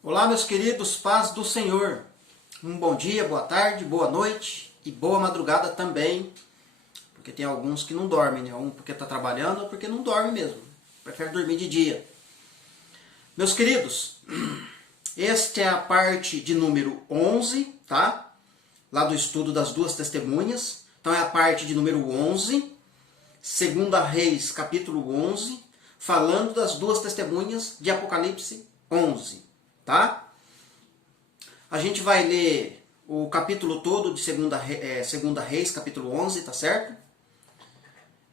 Olá, meus queridos, paz do Senhor. Um bom dia, boa tarde, boa noite e boa madrugada também, porque tem alguns que não dormem, né? Um porque está trabalhando ou porque não dorme mesmo, prefere dormir de dia. Meus queridos, esta é a parte de número 11, tá? Lá do estudo das duas testemunhas. Então é a parte de número 11, 2 Reis, capítulo 11, falando das duas testemunhas de Apocalipse 11. Tá? A gente vai ler o capítulo todo de 2 Reis, capítulo 11, tá certo?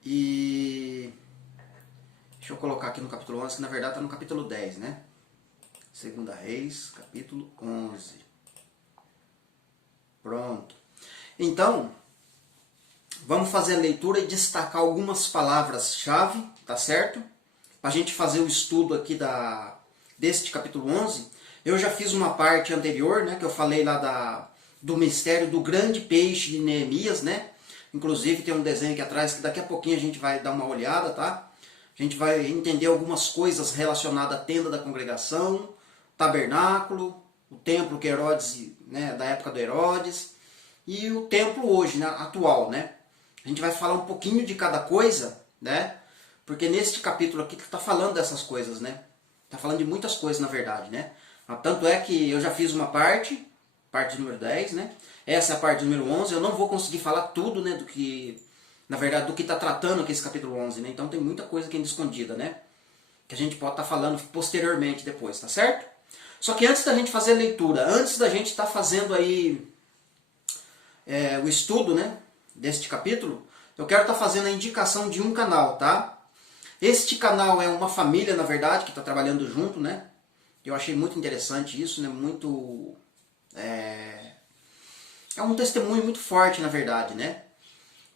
E deixa eu colocar aqui no capítulo 11, que na verdade está no capítulo 10, né? 2 Reis, capítulo 11. Pronto. Então, vamos fazer a leitura e destacar algumas palavras-chave, tá certo? Para a gente fazer o estudo aqui deste capítulo 11. Eu já fiz uma parte anterior, né, que eu falei lá do mistério do grande peixe de Neemias, né? Inclusive tem um desenho aqui atrás que daqui a pouquinho a gente vai dar uma olhada, tá? A gente vai entender algumas coisas relacionadas à tenda da congregação, tabernáculo, o templo que Herodes, né, da época do Herodes, e o templo hoje, né, atual, né? A gente vai falar um pouquinho de cada coisa, né? Porque neste capítulo aqui está falando dessas coisas, né? Está falando de muitas coisas, na verdade, né? Tanto é que eu já fiz uma parte número 10, né? Essa é a parte número 11. Eu não vou conseguir falar tudo, né, do que, na verdade, do que está tratando aqui esse capítulo 11, né? Então tem muita coisa aqui ainda escondida, né? Que a gente pode estar falando posteriormente depois, tá certo? Só que antes da gente fazer a leitura, antes da gente estar fazendo aí o estudo, né, deste capítulo, eu quero estar fazendo a indicação de um canal, tá? Este canal é uma família, na verdade, que está trabalhando junto, né? Eu achei muito interessante isso, né? Muito... É um testemunho muito forte, na verdade, né?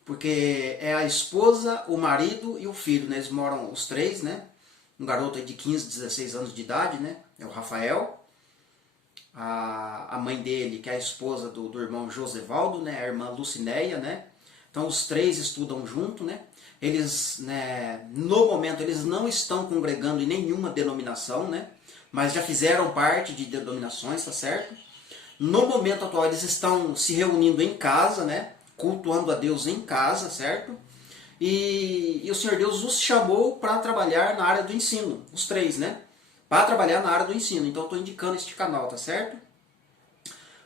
Porque é a esposa, o marido e o filho, né? Eles moram os três, né? Um garoto aí de 15, 16 anos de idade, né? É o Rafael. A mãe dele, que é a esposa do irmão Josevaldo, né? A irmã Lucinéia, né? Então os três estudam junto, né? Eles, né, no momento, eles não estão congregando em nenhuma denominação, né? Mas já fizeram parte de denominações, tá certo? No momento atual eles estão se reunindo em casa, né? Cultuando a Deus em casa, certo? E o Senhor Deus os chamou para trabalhar na área do ensino, os três, né? Para trabalhar na área do ensino. Então eu estou indicando este canal, tá certo?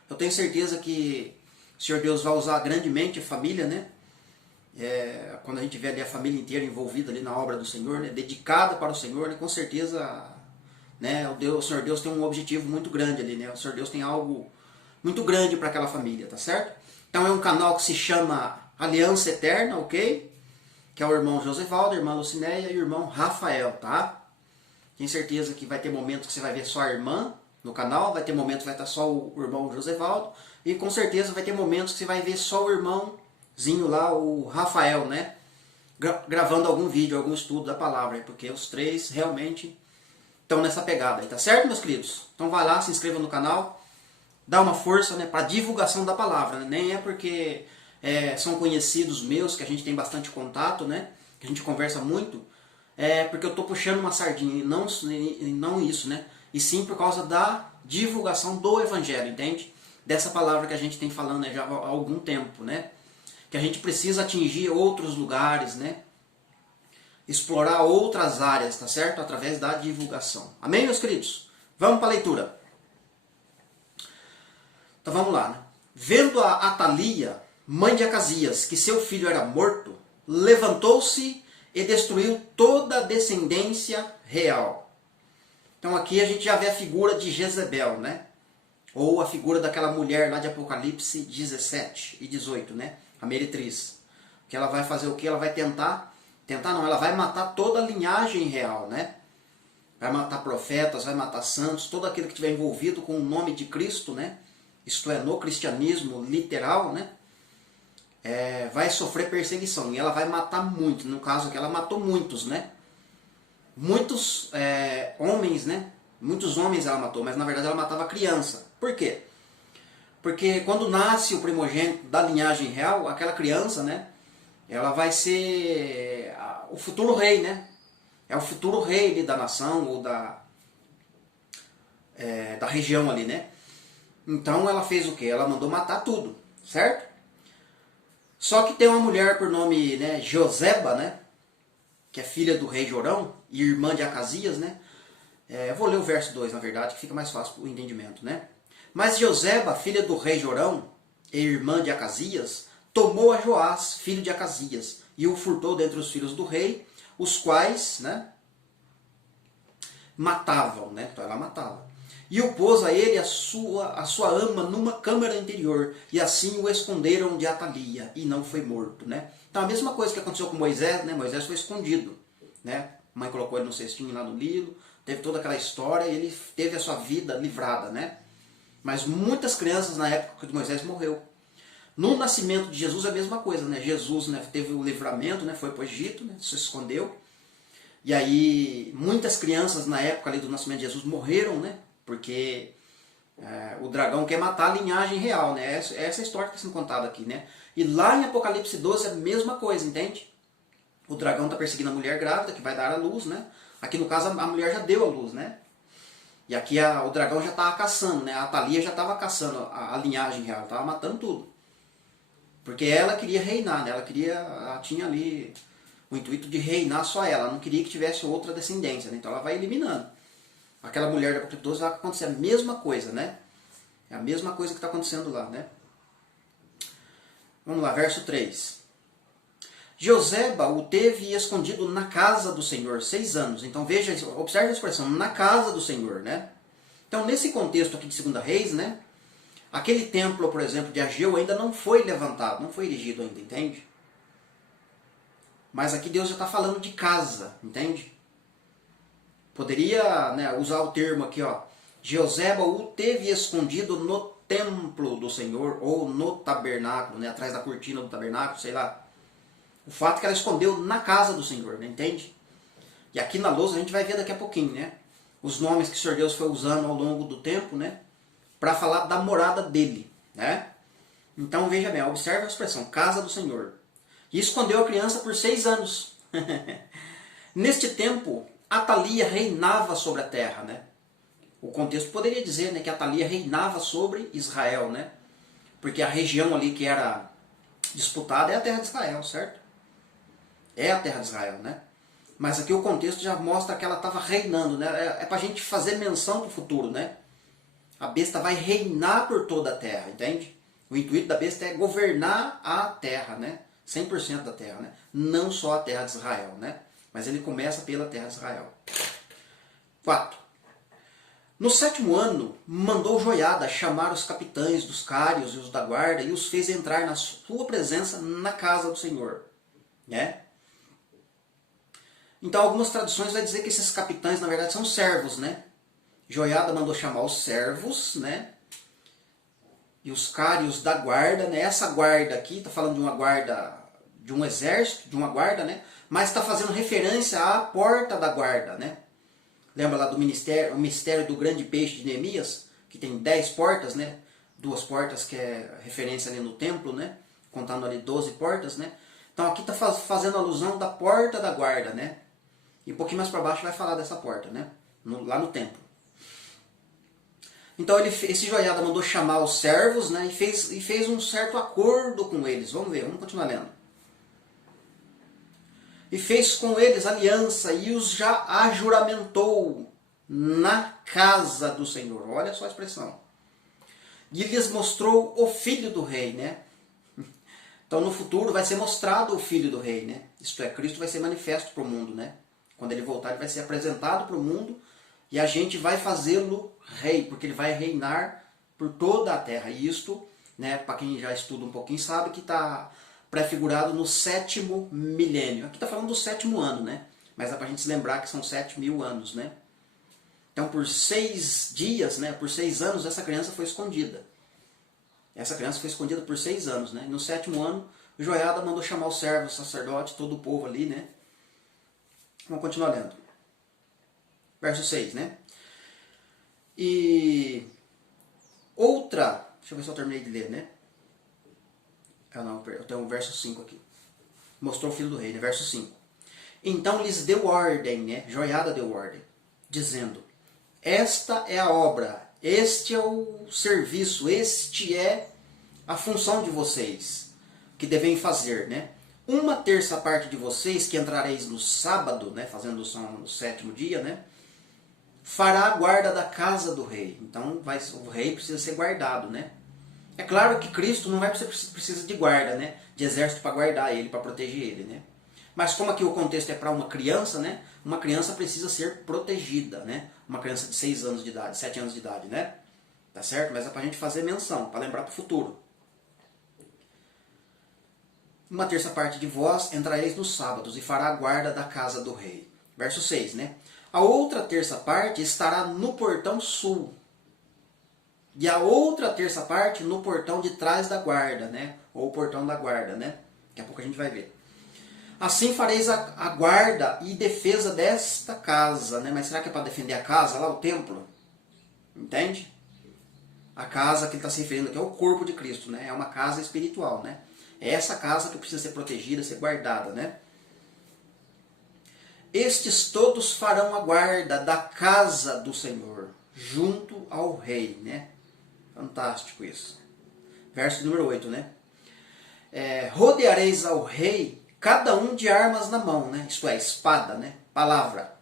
Eu tenho certeza que o Senhor Deus vai usar grandemente a família, né? Quando a gente vê ali a família inteira envolvida ali na obra do Senhor, né? Dedicada para o Senhor, né? Com certeza, né? O Senhor Deus tem um objetivo muito grande ali, né? O Senhor Deus tem algo muito grande para aquela família, tá certo? Então é um canal que se chama Aliança Eterna, ok? Que é o irmão Josevaldo, a irmã Lucinéia e o irmão Rafael, tá? Tenho certeza que vai ter momentos que você vai ver só a irmã no canal, vai ter momentos que vai estar só o irmão Josevaldo, e com certeza vai ter momentos que você vai ver só o irmãozinho lá, o Rafael, né? Gravando algum vídeo, algum estudo da palavra, porque os três realmente estão nessa pegada aí, tá certo, meus queridos? Então vai lá, se inscreva no canal, dá uma força, né, para a divulgação da palavra, né? Nem é porque são conhecidos meus, que a gente tem bastante contato, né? Que a gente conversa muito, porque eu estou puxando uma sardinha, e não isso, né? E sim por causa da divulgação do Evangelho, entende? Dessa palavra que a gente tem falando, né, já há algum tempo, né? Que a gente precisa atingir outros lugares, né? Explorar outras áreas, tá certo? Através da divulgação. Amém, meus queridos? Vamos para a leitura. Então vamos lá, né? Vendo a Atalia, mãe de Acasias, que seu filho era morto, levantou-se e destruiu toda a descendência real. Então aqui a gente já vê a figura de Jezebel, né? Ou a figura daquela mulher lá de Apocalipse 17 e 18, né? A meretriz. Que ela vai fazer o que? Ela vai tentar não, ela vai matar toda a linhagem real, né? Vai matar profetas, vai matar santos, todo aquele que estiver envolvido com o nome de Cristo, né? Isto é, no cristianismo literal, né? Vai sofrer perseguição. E ela vai matar muito. No caso aqui, ela matou muitos, né? Muitos homens, né? Muitos homens ela matou, mas na verdade ela matava criança. Por quê? Porque quando nasce o primogênito da linhagem real, aquela criança, né? Ela vai ser o futuro rei, né? É o futuro rei da nação, ou da região ali, né? Então ela fez o quê? Ela mandou matar tudo, certo? Só que tem uma mulher por nome, né, Joseba, né? Que é filha do rei Jorão e irmã de Acasias, né? Eu vou ler o verso 2, na verdade, que fica mais fácil o entendimento, né? Mas Joseba, filha do rei Jorão e irmã de Acasias, tomou a Joás, filho de Acasias, e o furtou dentre os filhos do rei, os quais, né, matavam, né? Então ela matava. E o pôs a ele a sua ama numa câmara interior, e assim o esconderam de Atalia, e não foi morto, né? Então a mesma coisa que aconteceu com Moisés, né? Moisés foi escondido, né? A mãe colocou ele no cestinho lá no Nilo, teve toda aquela história e ele teve a sua vida livrada, né? Mas muitas crianças na época de Moisés morreu. No nascimento de Jesus é a mesma coisa, né? Jesus, né, teve o livramento, né? Foi para o Egito, né? Se escondeu. E aí muitas crianças na época ali do nascimento de Jesus morreram, né? Porque o dragão quer matar a linhagem real, né? Essa é a história que está sendo contada aqui, né? E lá em Apocalipse 12 é a mesma coisa, entende? O dragão está perseguindo a mulher grávida, que vai dar a luz, né? Aqui no caso a mulher já deu a luz, né? E aqui o dragão já estava caçando, né? A Atalia já estava caçando a linhagem real, estava matando tudo. Porque ela queria reinar, né? Ela tinha ali o intuito de reinar só ela não queria que tivesse outra descendência, né? Então ela vai eliminando. Aquela mulher da Apocalipse 12 vai acontecer a mesma coisa, né? É a mesma coisa que está acontecendo lá, né? Vamos lá, verso 3. Joseba o teve escondido na casa do Senhor 6 anos. Então veja, observe a expressão, na casa do Senhor, né? Então nesse contexto aqui de 2 Reis, né? Aquele templo, por exemplo, de Ageu ainda não foi levantado, não foi erigido ainda, entende? Mas aqui Deus já está falando de casa, entende? Poderia, né, usar o termo aqui, ó. Joseba o teve escondido no templo do Senhor, ou no tabernáculo, né, atrás da cortina do tabernáculo, sei lá. O fato é que ela escondeu na casa do Senhor, né, entende? E aqui na lousa a gente vai ver daqui a pouquinho, né? Os nomes que o Senhor Deus foi usando ao longo do tempo, né? Para falar da morada dele, né? Então veja bem, observe a expressão, casa do Senhor. E escondeu a criança por 6 anos. Neste tempo, Atalia reinava sobre a terra, né? O contexto poderia dizer, né, que Atalia reinava sobre Israel, né? Porque a região ali que era disputada é a terra de Israel, certo? É a terra de Israel, né? Mas aqui o contexto já mostra que ela estava reinando, né? É para a gente fazer menção para o futuro, né? A besta vai reinar por toda a terra, entende? O intuito da besta é governar a terra, né? 100% da terra, né? Não só a terra de Israel, né? Mas ele começa pela terra de Israel. 4. No 7º ano, mandou Joiada chamar os capitães dos cários e os da guarda e os fez entrar na sua presença na casa do Senhor, né? Então algumas traduções vai dizer que esses capitães na verdade são servos, né? Joiada mandou chamar os servos, né? E os cários da guarda, né? Essa guarda aqui, está falando de uma guarda, de um exército, de uma guarda, né? Mas está fazendo referência à porta da guarda, né? Lembra lá do ministério, o mistério do grande peixe de Neemias, que tem 10 portas, né? 2 portas que é referência ali no templo, né? Contando ali 12 portas, né? Então aqui está fazendo alusão da porta da guarda, né? E um pouquinho mais para baixo vai falar dessa porta, né? Lá no templo. Então esse Joiada mandou chamar os servos, né, e fez um certo acordo com eles. Vamos ver, vamos continuar lendo. E fez com eles aliança e os já ajuramentou na casa do Senhor. Olha só a expressão. E lhes mostrou o filho do rei, né? Então no futuro vai ser mostrado o filho do rei, né? Isto é, Cristo vai ser manifesto para o mundo, né? Quando ele voltar, ele vai ser apresentado para o mundo e a gente vai fazê-lo rei, porque ele vai reinar por toda a terra. E isto, né, para quem já estuda um pouquinho, sabe que está prefigurado no 7º milênio. Aqui está falando do 7º ano, né? Mas é para a gente se lembrar que são 7.000 anos, né? Então por 6 dias, né, por 6 anos, essa criança foi escondida. Essa criança foi escondida por 6 anos, né? E no 7º ano, Joiada mandou chamar os servos, o sacerdote, todo o povo ali, né? Vamos continuar lendo. Verso 6, né? E outra, deixa eu ver se eu terminei de ler, né? Não, eu tenho o verso 5 aqui. Mostrou o filho do rei, né? Verso 5. Então lhes deu ordem, né? Joiada deu ordem, dizendo: Esta é a obra, este é o serviço, este é a função de vocês, que devem fazer, né? Uma terça parte de vocês, que entrareis no sábado, né, fazendo o som no sétimo dia, né, fará a guarda da casa do rei. Então o rei precisa ser guardado, né? É claro que Cristo não vai precisa de guarda, né? De exército para guardar ele, para proteger ele, né? Mas como aqui o contexto é para uma criança, né? Uma criança precisa ser protegida, né? Uma criança de 6 anos de idade, 7 anos de idade, né? Tá certo? Mas é para a gente fazer menção, para lembrar para o futuro. Uma terça parte de vós entrareis nos sábados e fará a guarda da casa do rei. Verso 6, né? A outra terça parte estará no portão sul. E a outra terça parte no portão de trás da guarda, né? Ou o portão da guarda, né? Daqui a pouco a gente vai ver. Assim fareis a guarda e defesa desta casa, né? Mas será que é para defender a casa, lá o templo? Entende? A casa que ele está se referindo aqui é o corpo de Cristo, né? É uma casa espiritual, né? É essa casa que precisa ser protegida, ser guardada, né? Estes todos farão a guarda da casa do Senhor, junto ao rei, né? Fantástico isso. Verso número 8, né? Rodeareis ao rei, cada um de armas na mão, né? Isto é, espada, né? Palavra.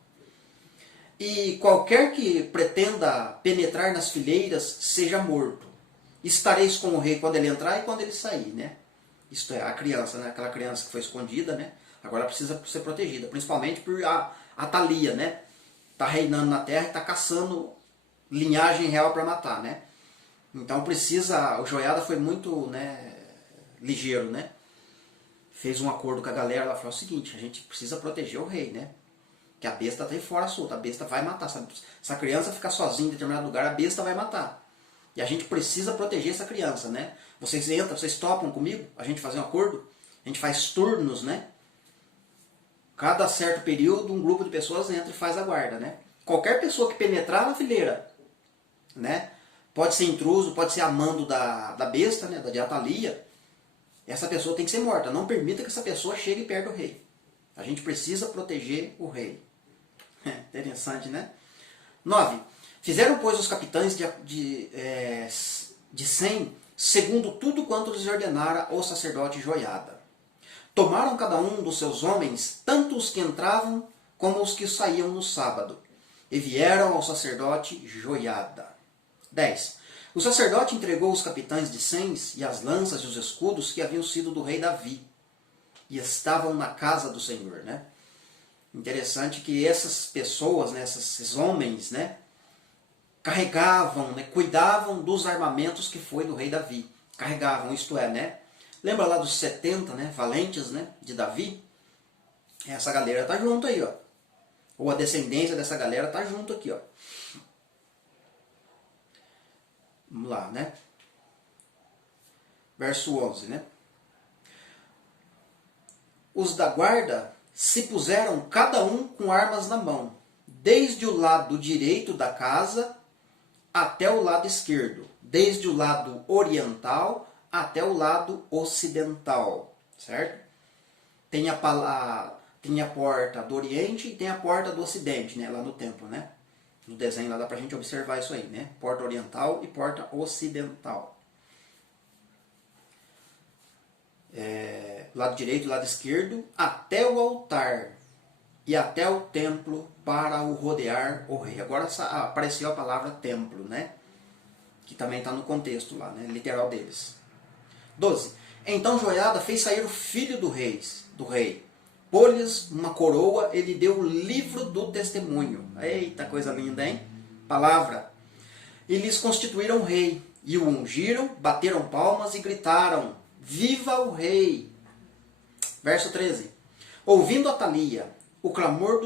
E qualquer que pretenda penetrar nas fileiras, seja morto. Estareis com o rei quando ele entrar e quando ele sair, né? Isto é, a criança, né? Aquela criança que foi escondida, né? Agora precisa ser protegida, principalmente por a Atalia, né? Está reinando na terra e está caçando linhagem real para matar, né? Então precisa, o Joiada foi muito, né, ligeiro, né? Fez um acordo com a galera, ela falou o seguinte, a gente precisa proteger o rei, né? Que a besta está aí fora solta, a besta vai matar. Se a criança ficar sozinha em determinado lugar, a besta vai matar. E a gente precisa proteger essa criança, né? Vocês entram, vocês topam comigo? A gente fazer um acordo? A gente faz turnos, né? Cada certo período, um grupo de pessoas entra e faz a guarda, né? Qualquer pessoa que penetrar na fileira, né? Pode ser intruso, pode ser amando da besta, né? Da Atalia. Essa pessoa tem que ser morta. Não permita que essa pessoa chegue perto do rei. A gente precisa proteger o rei. Interessante, né? 9. Fizeram, pois, os capitães de 100, segundo tudo quanto lhes ordenara o sacerdote Joiada. Tomaram cada um dos seus homens, tanto os que entravam como os que saíam no sábado, e vieram ao sacerdote Joiada. 10. O sacerdote entregou os capitães de 100 e as lanças e os escudos que haviam sido do rei Davi, e estavam na casa do Senhor, né? Interessante que essas pessoas, né, esses homens, né, carregavam, né, cuidavam dos armamentos que foi do rei Davi. Carregavam, isto é, né? Lembra lá dos 70, né, valentes, né, de Davi? Essa galera tá junto aí, ó. Ou a descendência dessa galera tá junto aqui, ó. Vamos lá, né? Verso 11, né? Os da guarda se puseram cada um com armas na mão, desde o lado direito da casa até o lado esquerdo, desde o lado oriental até o lado ocidental, certo? Tem a porta do oriente e tem a porta do ocidente, né, lá no templo, né? No desenho lá dá pra gente observar isso aí, né? Porta oriental e porta ocidental. Lado direito e lado esquerdo, até o altar e até o templo para o rodear o rei. Agora apareceu a palavra templo, né? Que também está no contexto lá, né? Literal deles. 12. Então Joiada fez sair o filho do rei, pôs-lhes uma coroa, ele deu o livro do testemunho. Eita, coisa linda, hein? Palavra. E lhes constituíram rei, e o ungiram, bateram palmas e gritaram, viva o rei! Verso 13. Ouvindo Atalia o clamor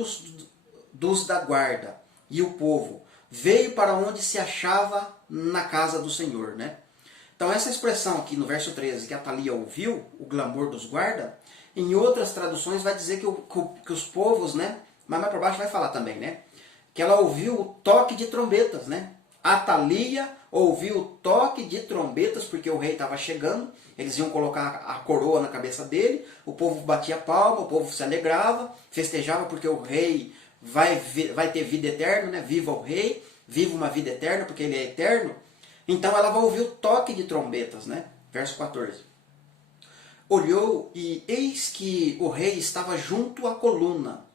dos da guarda e o povo, veio para onde se achava na casa do Senhor, né? Então essa expressão aqui no verso 13, que Atalia ouviu o clamor dos guarda, em outras traduções vai dizer que os povos, né? Mas mais para baixo vai falar também, né? Que ela ouviu o toque de trombetas, né? Atalia ouviu o toque de trombetas, porque o rei estava chegando, eles iam colocar a coroa na cabeça dele, o povo batia palma, o povo se alegrava, festejava porque o rei vai ter vida eterna, né? Viva o rei. viva uma vida eterna, porque ele é eterno, então ela vai ouvir o toque de trombetas, né? Verso 14. Olhou e eis que o rei estava junto à coluna.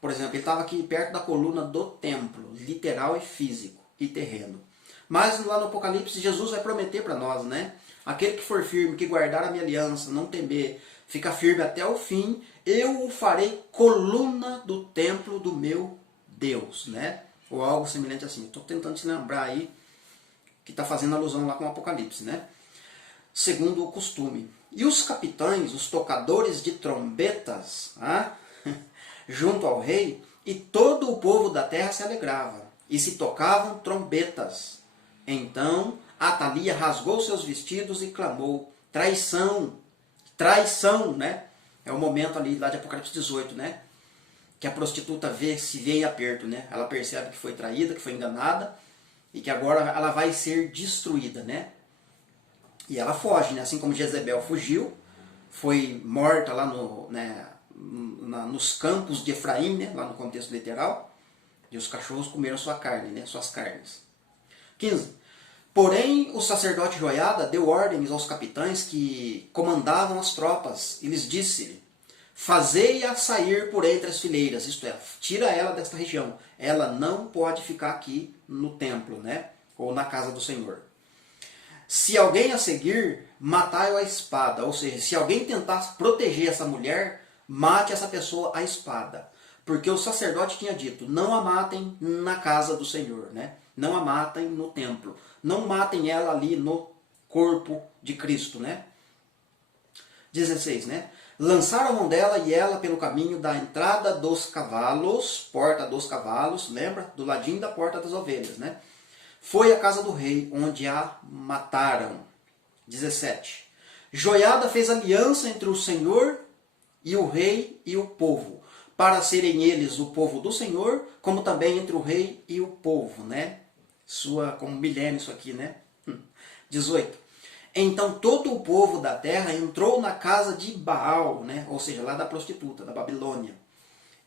Por exemplo, ele estava aqui perto da coluna do templo, literal e físico e terreno. Mas lá no Apocalipse, Jesus vai prometer para nós, né? Aquele que for firme, que guardar a minha aliança, não temer, ficar firme até o fim, eu o farei coluna do templo do meu Deus, né? Ou algo semelhante assim. Estou tentando te lembrar aí que está fazendo alusão lá com o Apocalipse, né? Segundo o costume. E os capitães, os tocadores de trombetas, junto ao rei, e todo o povo da terra se alegrava, e se tocavam trombetas. Então Atalia rasgou seus vestidos e clamou, traição, traição, né? É o momento ali lá de Apocalipse 18, né? Que a prostituta se vê em aperto, né? Ela percebe que foi traída, que foi enganada, e que agora ela vai ser destruída, né? E ela foge, né? Assim como Jezebel fugiu, foi morta lá nos campos de Efraim, né? Lá no contexto literal, e os cachorros comeram sua carne, né? Suas carnes. 15. Porém, o sacerdote Joiada deu ordens aos capitães que comandavam as tropas, e lhes disse: fazei-a sair por entre as fileiras, isto é, tira ela desta região. Ela não pode ficar aqui no templo, né? Ou na casa do Senhor. Se alguém a seguir, matai-o à espada. Ou seja, se alguém tentar proteger essa mulher, mate essa pessoa à espada. Porque o sacerdote tinha dito, não a matem na casa do Senhor, né? Não a matem no templo. Não matem ela ali no corpo de Cristo, né? 16, né? Lançaram a mão dela e ela pelo caminho da entrada dos cavalos, porta dos cavalos, lembra? Do ladinho da porta das ovelhas, né? Foi à casa do rei, onde a mataram. 17. Joiada fez aliança entre o Senhor e o rei e o povo, para serem eles o povo do Senhor, como também entre o rei e o povo, né? Como milênio isso aqui, né? 18. Então todo o povo da terra entrou na casa de Baal, né? Ou seja, lá da prostituta, da Babilônia,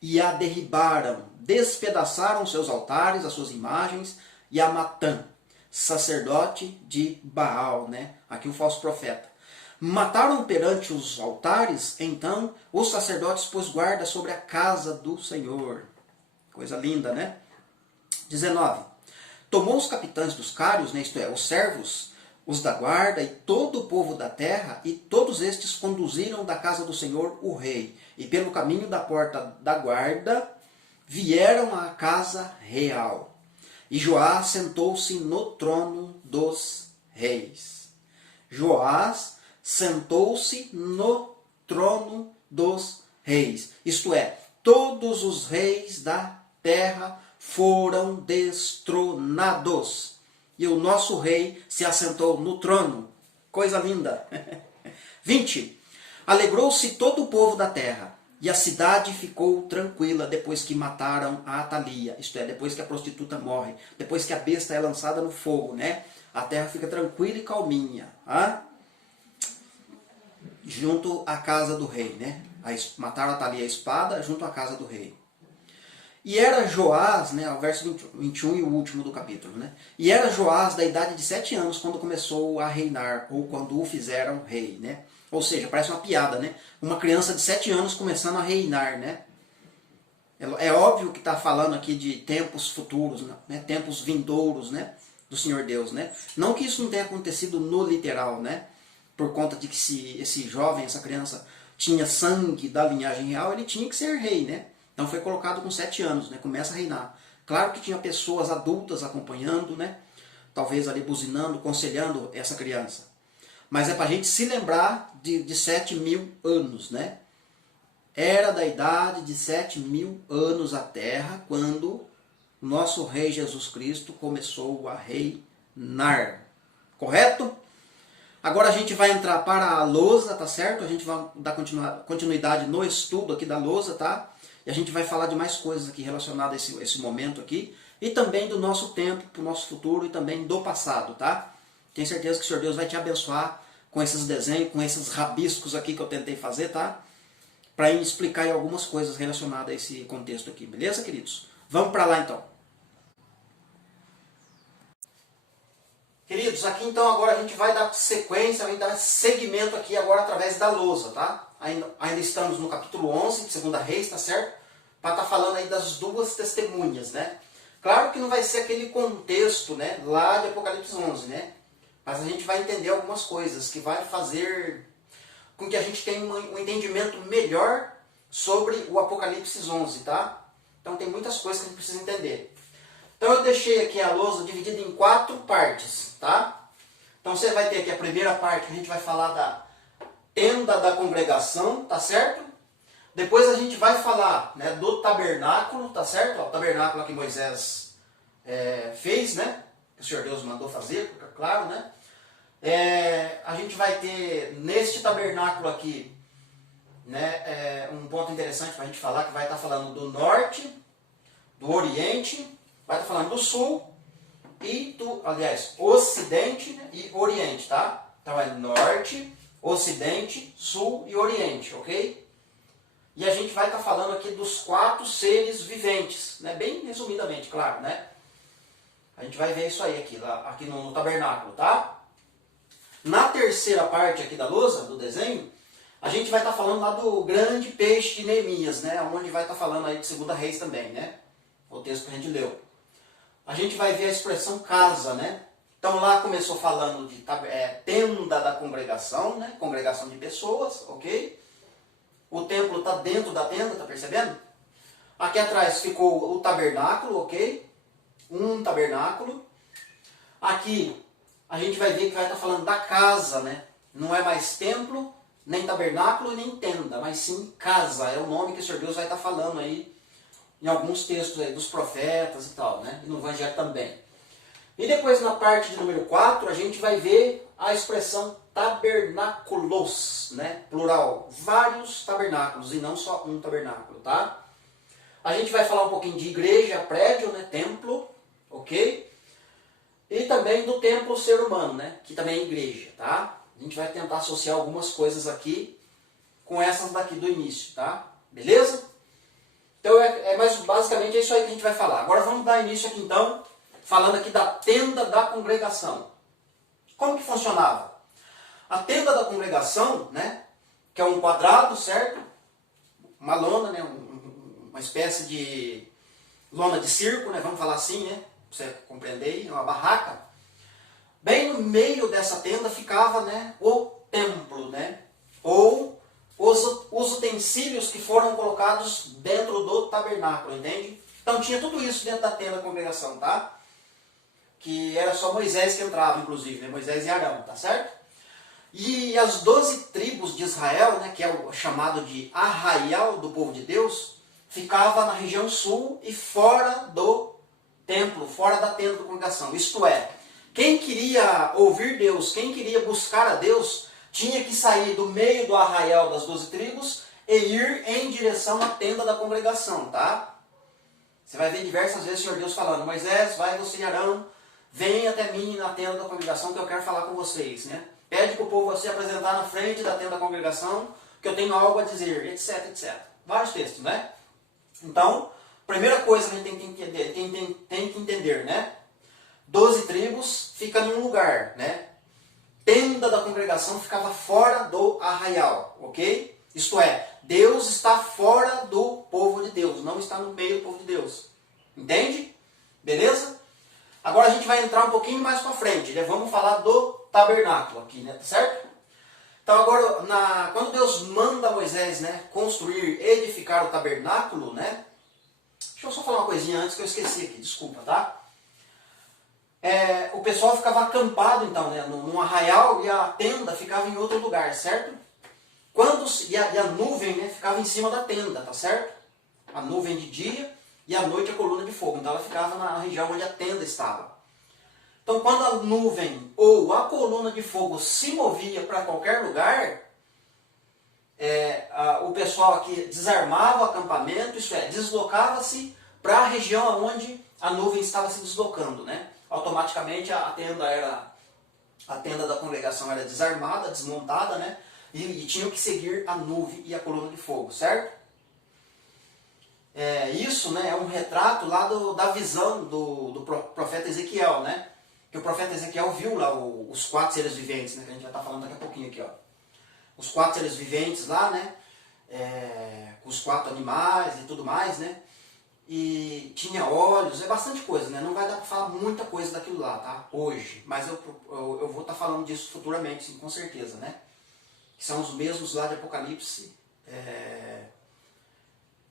e a derribaram, despedaçaram seus altares, as suas imagens, e a Matã, sacerdote de Baal, né? Aqui o falso profeta. Mataram perante os altares, então os sacerdotes pôs guarda sobre a casa do Senhor. Coisa linda, né? 19. Tomou os capitães dos cários, né, isto é, os servos, os da guarda e todo o povo da terra, e todos estes conduziram da casa do Senhor o rei. E pelo caminho da porta da guarda vieram à casa real. E Joás sentou-se no trono dos reis. Joás sentou-se no trono dos reis. Isto é, todos os reis da terra foram destronados. E o nosso rei se assentou no trono. Coisa linda. 20. Alegrou-se todo o povo da terra, e a cidade ficou tranquila depois que mataram a Atalia. Isto é, depois que a prostituta morre, depois que a besta é lançada no fogo, né? A terra fica tranquila e calminha. Junto à casa do rei, né? Mataram a Atalia a espada junto à casa do rei. E era Joás, né, o verso 21 e o último do capítulo, né? E era Joás da idade de 7 anos quando começou a reinar, ou quando o fizeram rei, né? Ou seja, parece uma piada, né? Uma criança de 7 anos começando a reinar, né? É óbvio que está falando aqui de tempos futuros, né? Tempos vindouros, né? Do Senhor Deus, né? Não que isso não tenha acontecido no literal, né? Por conta de que se esse jovem, essa criança, tinha sangue da linhagem real, ele tinha que ser rei, né? Então foi colocado com 7 anos, né? Começa a reinar. Claro que tinha pessoas adultas acompanhando, né? Talvez ali buzinando, aconselhando essa criança. Mas é para a gente se lembrar de 7.000 anos, né? Era da idade de 7.000 anos a terra, quando o nosso rei Jesus Cristo começou a reinar. Correto? Agora a gente vai entrar para a lousa, tá certo? A gente vai dar continuidade no estudo aqui da lousa, tá? E a gente vai falar de mais coisas aqui relacionadas a esse momento aqui. E também do nosso tempo, para o nosso futuro e também do passado, tá? Tenho certeza que o Senhor Deus vai te abençoar com esses desenhos, com esses rabiscos aqui que eu tentei fazer, tá? Para explicar algumas coisas relacionadas a esse contexto aqui, beleza, queridos? Vamos para lá então. Queridos, aqui então agora a gente vai dar sequência, vai dar seguimento aqui agora através da lousa, tá? Ainda estamos no capítulo 11, de Segunda Reis, tá certo? Para estar falando aí das duas testemunhas, né? Claro que não vai ser aquele contexto, né, lá de Apocalipse 11, né? Mas a gente vai entender algumas coisas que vai fazer com que a gente tenha um entendimento melhor sobre o Apocalipse 11, tá? Então tem muitas coisas que a gente precisa entender. Então eu deixei aqui a lousa dividida em 4 partes, tá? Então você vai ter aqui a primeira parte, que a gente vai falar da tenda da congregação, tá certo? Depois a gente vai falar, né, do tabernáculo, tá certo? O tabernáculo que Moisés fez, né? Que o Senhor Deus mandou fazer, claro, né? A gente vai ter neste tabernáculo aqui, né, um ponto interessante para a gente falar, que vai estar falando do norte, do oriente, vai estar falando do sul e do, aliás, ocidente, né, e oriente, tá? Então é norte, ocidente, sul e oriente, ok? E a gente vai estar falando aqui dos 4 seres viventes, né? Bem resumidamente, claro, né? A gente vai ver isso aí aqui no tabernáculo, tá? Na terceira parte aqui da lousa, do desenho, a gente vai estar falando lá do grande peixe de Neemias, né? Onde vai estar falando aí de Segunda Reis também, né? O texto que a gente leu. A gente vai ver a expressão casa, né? Então lá começou falando de tenda da congregação, né? Congregação de pessoas, ok? O templo está dentro da tenda, tá percebendo? Aqui atrás ficou o tabernáculo, ok? Um tabernáculo. Aqui a gente vai ver que vai estar falando da casa, né? Não é mais templo, nem tabernáculo, nem tenda, mas sim casa. É o nome que o Senhor Deus vai estar falando aí em alguns textos aí dos profetas e tal, né? E no Evangelho também. E depois na parte de número 4, a gente vai ver a expressão tabernáculos, né? Plural, vários tabernáculos e não só um tabernáculo, tá? A gente vai falar um pouquinho de igreja, prédio, né? Templo, ok? E também do templo ser humano, né? Que também é igreja, tá? A gente vai tentar associar algumas coisas aqui com essas daqui do início, tá? Beleza? Então mas basicamente é isso aí que a gente vai falar. Agora vamos dar início aqui então, falando aqui da tenda da congregação. Como que funcionava? A tenda da congregação, né, que é um quadrado, certo? Uma lona, né, uma espécie de lona de circo, né, vamos falar assim, né, para você compreender, uma barraca. Bem no meio dessa tenda ficava, né, o templo, né, ou os utensílios que foram colocados dentro do tabernáculo, entende? Então tinha tudo isso dentro da tenda da congregação, tá? Que era só Moisés que entrava, inclusive, né? Moisés e Arão, tá certo? E as 12 tribos de Israel, né, que é o chamado de arraial do povo de Deus, ficava na região sul e fora do templo, fora da tenda da congregação. Isto é, quem queria ouvir Deus, quem queria buscar a Deus, tinha que sair do meio do arraial das 12 tribos e ir em direção à tenda da congregação, tá? Você vai ver diversas vezes o Senhor Deus falando: Moisés, vai você e Arão, vem até mim na tenda da congregação que eu quero falar com vocês, né? Pede para o povo se apresentar na frente da tenda da congregação que eu tenho algo a dizer, etc, etc. Vários textos, né? Então, primeira coisa que a gente tem que entender, né? 12 tribos fica num lugar, né? Tenda da congregação ficava fora do arraial, ok? Isto é, Deus está fora do povo de Deus, não está no meio do povo de Deus. Entende? Beleza? Agora a gente vai entrar um pouquinho mais para frente, né? Vamos falar do tabernáculo aqui, né? Tá certo? Então agora, quando Deus manda Moisés, né, construir, edificar o tabernáculo, né? Deixa eu só falar uma coisinha antes que eu esqueci aqui, desculpa, tá? O pessoal ficava acampado então, né, num arraial, e a tenda ficava em outro lugar, certo? E a nuvem, né, ficava em cima da tenda, tá certo? A nuvem de dia e à noite a coluna de fogo. Então ela ficava na região onde a tenda estava. Então quando a nuvem ou a coluna de fogo se movia para qualquer lugar, o pessoal aqui desarmava o acampamento, isto é, deslocava-se para a região onde a nuvem estava se deslocando, né? Automaticamente a tenda da congregação era desarmada, desmontada, né? E tinham que seguir a nuvem e a coluna de fogo, certo? Isso, né, é um retrato lá da visão do profeta Ezequiel, né? que o profeta Ezequiel viu lá os 4 seres viventes, né, que a gente vai estar falando daqui a pouquinho aqui, ó. Os 4 seres viventes lá, né, com os 4 animais e tudo mais, né, e tinha olhos, é bastante coisa, né, não vai dar para falar muita coisa daquilo lá, tá, hoje, mas eu vou estar falando disso futuramente, sim, com certeza, né, que são os mesmos lá de Apocalipse,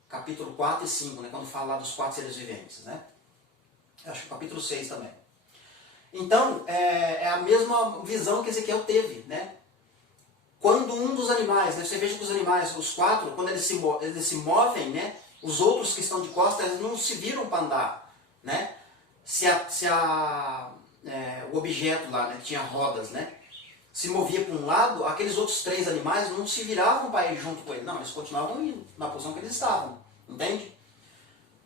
capítulo 4 e 5, né, quando fala lá dos 4 seres viventes, né, acho que capítulo 6 também. Então, é a mesma visão que Ezequiel teve, né? Quando um dos animais, né, você veja que os animais, os 4, quando eles se movem, né, os outros que estão de costas, eles não se viram para andar, né? O objeto lá, né, que tinha rodas, né, se movia para um lado, aqueles outros 3 animais não se viravam para ir junto com ele, não, eles continuavam indo na posição que eles estavam, entende?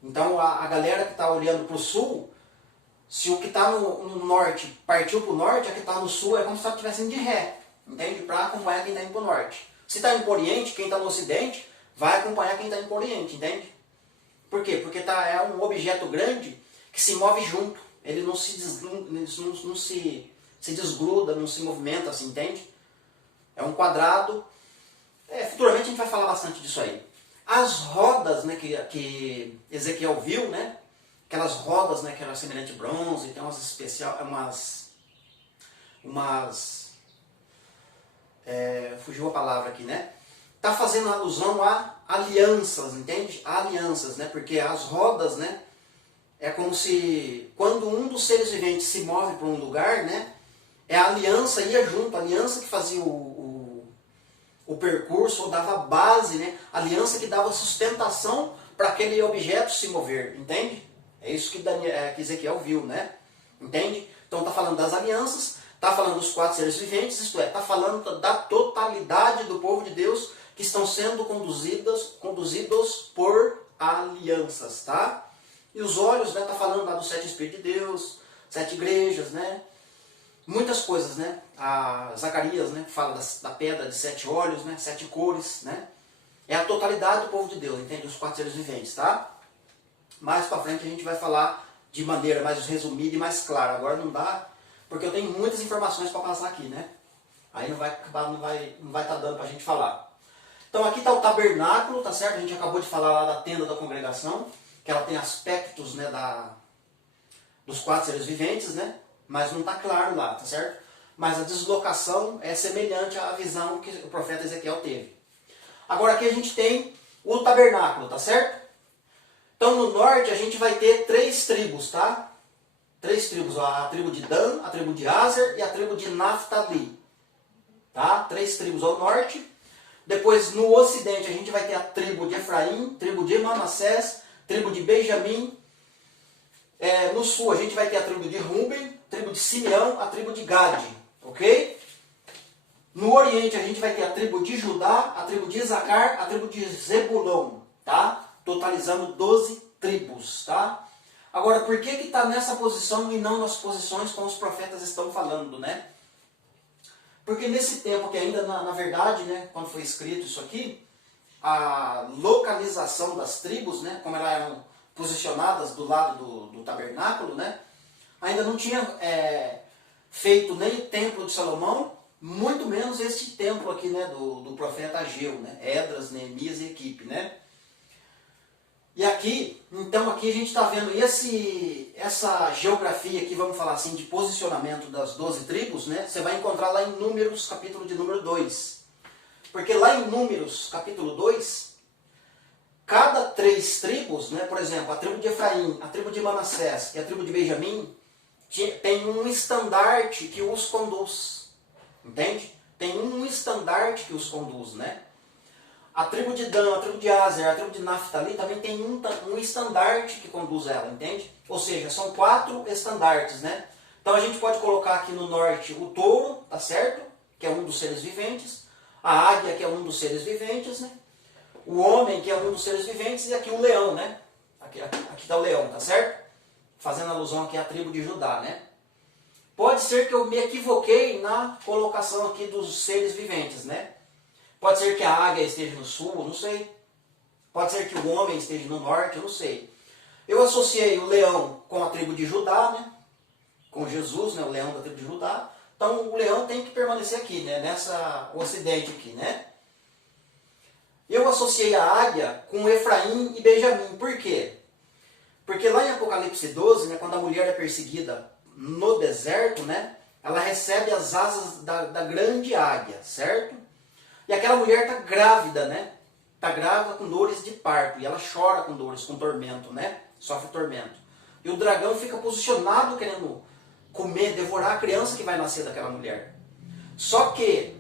Então, a galera que está olhando para o sul, se o que está no norte partiu para o norte, a que está no sul é como se ela estivesse indo de ré, entende? Para acompanhar quem está indo para o norte. Se está indo para o oriente, quem está no ocidente vai acompanhar quem está indo para o oriente, entende? Por quê? Porque é um objeto grande que se move junto. Ele não se desgruda, não se movimenta assim, entende? É um quadrado. Futuramente a gente vai falar bastante disso aí. As rodas, né, que Ezequiel viu, né? Aquelas rodas, né, que eram semelhante de bronze, tem fugiu a palavra aqui, né? Tá fazendo alusão a alianças, entende? A alianças, né? Porque as rodas, né, é como se quando um dos seres viventes se move para um lugar, né, a aliança ia junto, a aliança que fazia o percurso, ou dava base, né? A aliança que dava sustentação para aquele objeto se mover, entende? É isso que Ezequiel viu, né? Entende? Então está falando das alianças, está falando dos 4 seres viventes, isto é, está falando da totalidade do povo de Deus que estão sendo conduzidos por alianças, tá? E os olhos, né? Está falando lá dos 7 Espíritos de Deus, 7 igrejas, né? Muitas coisas, né? Zacarias, né, fala da pedra de 7 olhos, né? 7 cores, né? É a totalidade do povo de Deus, entende? Os 4 seres viventes, tá? Mais para frente a gente vai falar de maneira mais resumida e mais clara. Agora não dá, porque eu tenho muitas informações para passar aqui, né? Aí não vai estar dando para a gente falar. Então aqui está o tabernáculo, tá certo? A gente acabou de falar lá da tenda da congregação, que ela tem aspectos, né, dos 4 seres viventes, né? Mas não está claro lá, tá certo? Mas a deslocação é semelhante à visão que o profeta Ezequiel teve. Agora aqui a gente tem o tabernáculo, tá certo? Então no norte a gente vai ter 3 tribos, tá? 3 tribos, a tribo de Dan, a tribo de Aser e a tribo de Naphtali. Tá? 3 tribos ao norte. Depois no ocidente a gente vai ter a tribo de Efraim, tribo de Manassés, tribo de Benjamim. No sul a gente vai ter a tribo de Ruben, tribo de Simeão, a tribo de Gade. Ok? No oriente a gente vai ter a tribo de Judá, a tribo de Isacar, a tribo de Zebulão. Tá? Totalizando 12 tribos, tá? Agora, por que está nessa posição e não nas posições como os profetas estão falando, né? Porque nesse tempo que ainda, na verdade, né, quando foi escrito isso aqui, a localização das tribos, né, como elas eram posicionadas do lado do tabernáculo, né, ainda não tinha feito nem o templo de Salomão, muito menos este templo aqui, né, do profeta Ageu, né, Esdras, Neemias e equipe, né? E aqui, então aqui a gente está vendo essa geografia aqui, vamos falar assim, de posicionamento das 12 tribos, né? Você vai encontrar lá em Números, capítulo de número 2. Porque lá em Números, capítulo 2, cada 3 tribos, né? Por exemplo, a tribo de Efraim, a tribo de Manassés e a tribo de Benjamim, tem um estandarte que os conduz. Entende? Tem um estandarte que os conduz, né? A tribo de Dan, a tribo de Aser, a tribo de Naphtali também tem um estandarte que conduz ela, entende? Ou seja, são 4 estandartes, né? Então a gente pode colocar aqui no norte o touro, tá certo? Que é um dos seres viventes. A águia, que é um dos seres viventes, né? O homem, que é um dos seres viventes. E aqui o leão, né? Aqui está o leão, tá certo? Fazendo alusão aqui à tribo de Judá, né? Pode ser que eu me equivoquei na colocação aqui dos seres viventes, né? Pode ser que a águia esteja no sul, não sei. Pode ser que o homem esteja no norte, eu não sei. Eu associei o leão com a tribo de Judá, né? com Jesus, né, o leão da tribo de Judá. Então o leão tem que permanecer aqui, né, nessa ocidente aqui, né? Eu associei a águia com Efraim e Benjamim. Por quê? Porque lá em Apocalipse 12, né, quando a mulher é perseguida no deserto, né, ela recebe as asas da grande águia, certo? E aquela mulher está grávida, né? Está grávida com dores de parto. E ela chora com dores, com tormento, né? Sofre tormento. E o dragão fica posicionado querendo comer, devorar a criança que vai nascer daquela mulher. Só que,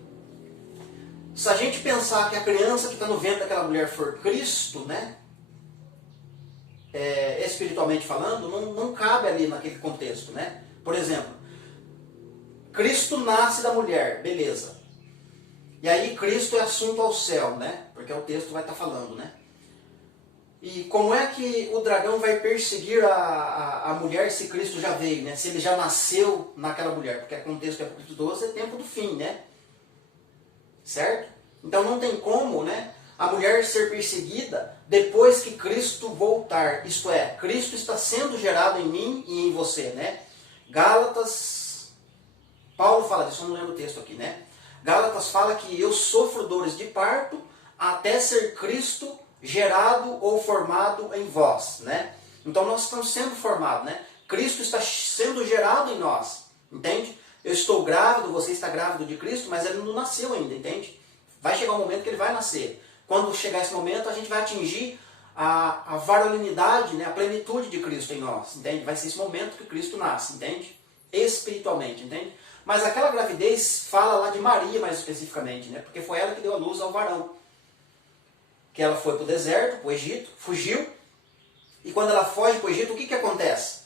se a gente pensar que a criança que está no ventre daquela mulher for Cristo, né? Espiritualmente falando, não cabe ali naquele contexto, né? Por exemplo, Cristo nasce da mulher, beleza. E aí Cristo é assunto ao céu, né? Porque o texto vai estar falando, né? E como é que o dragão vai perseguir a mulher se Cristo já veio, né? Se ele já nasceu naquela mulher? Porque o contexto de Apocalipse 12 é tempo do fim, né? Certo? Então não tem como, né, a mulher ser perseguida depois que Cristo voltar. Isto é, Cristo está sendo gerado em mim e em você, né? Gálatas, Paulo fala disso, eu não lembro o texto aqui, né? Gálatas fala que eu sofro dores de parto até ser Cristo gerado ou formado em vós, né? Então nós estamos sendo formados, né? Cristo está sendo gerado em nós, entende? Eu estou grávido, você está grávido de Cristo, mas ele não nasceu ainda, entende? Vai chegar um momento que ele vai nascer. Quando chegar esse momento, a gente vai atingir a varonilidade, né? A plenitude de Cristo em nós, entende? Vai ser esse momento que Cristo nasce, entende? Espiritualmente, entende? Mas aquela gravidez fala lá de Maria mais especificamente, né? Porque foi ela que deu a luz ao varão. Que ela foi para o deserto, para o Egito, fugiu. E quando ela foge para o Egito, o que acontece?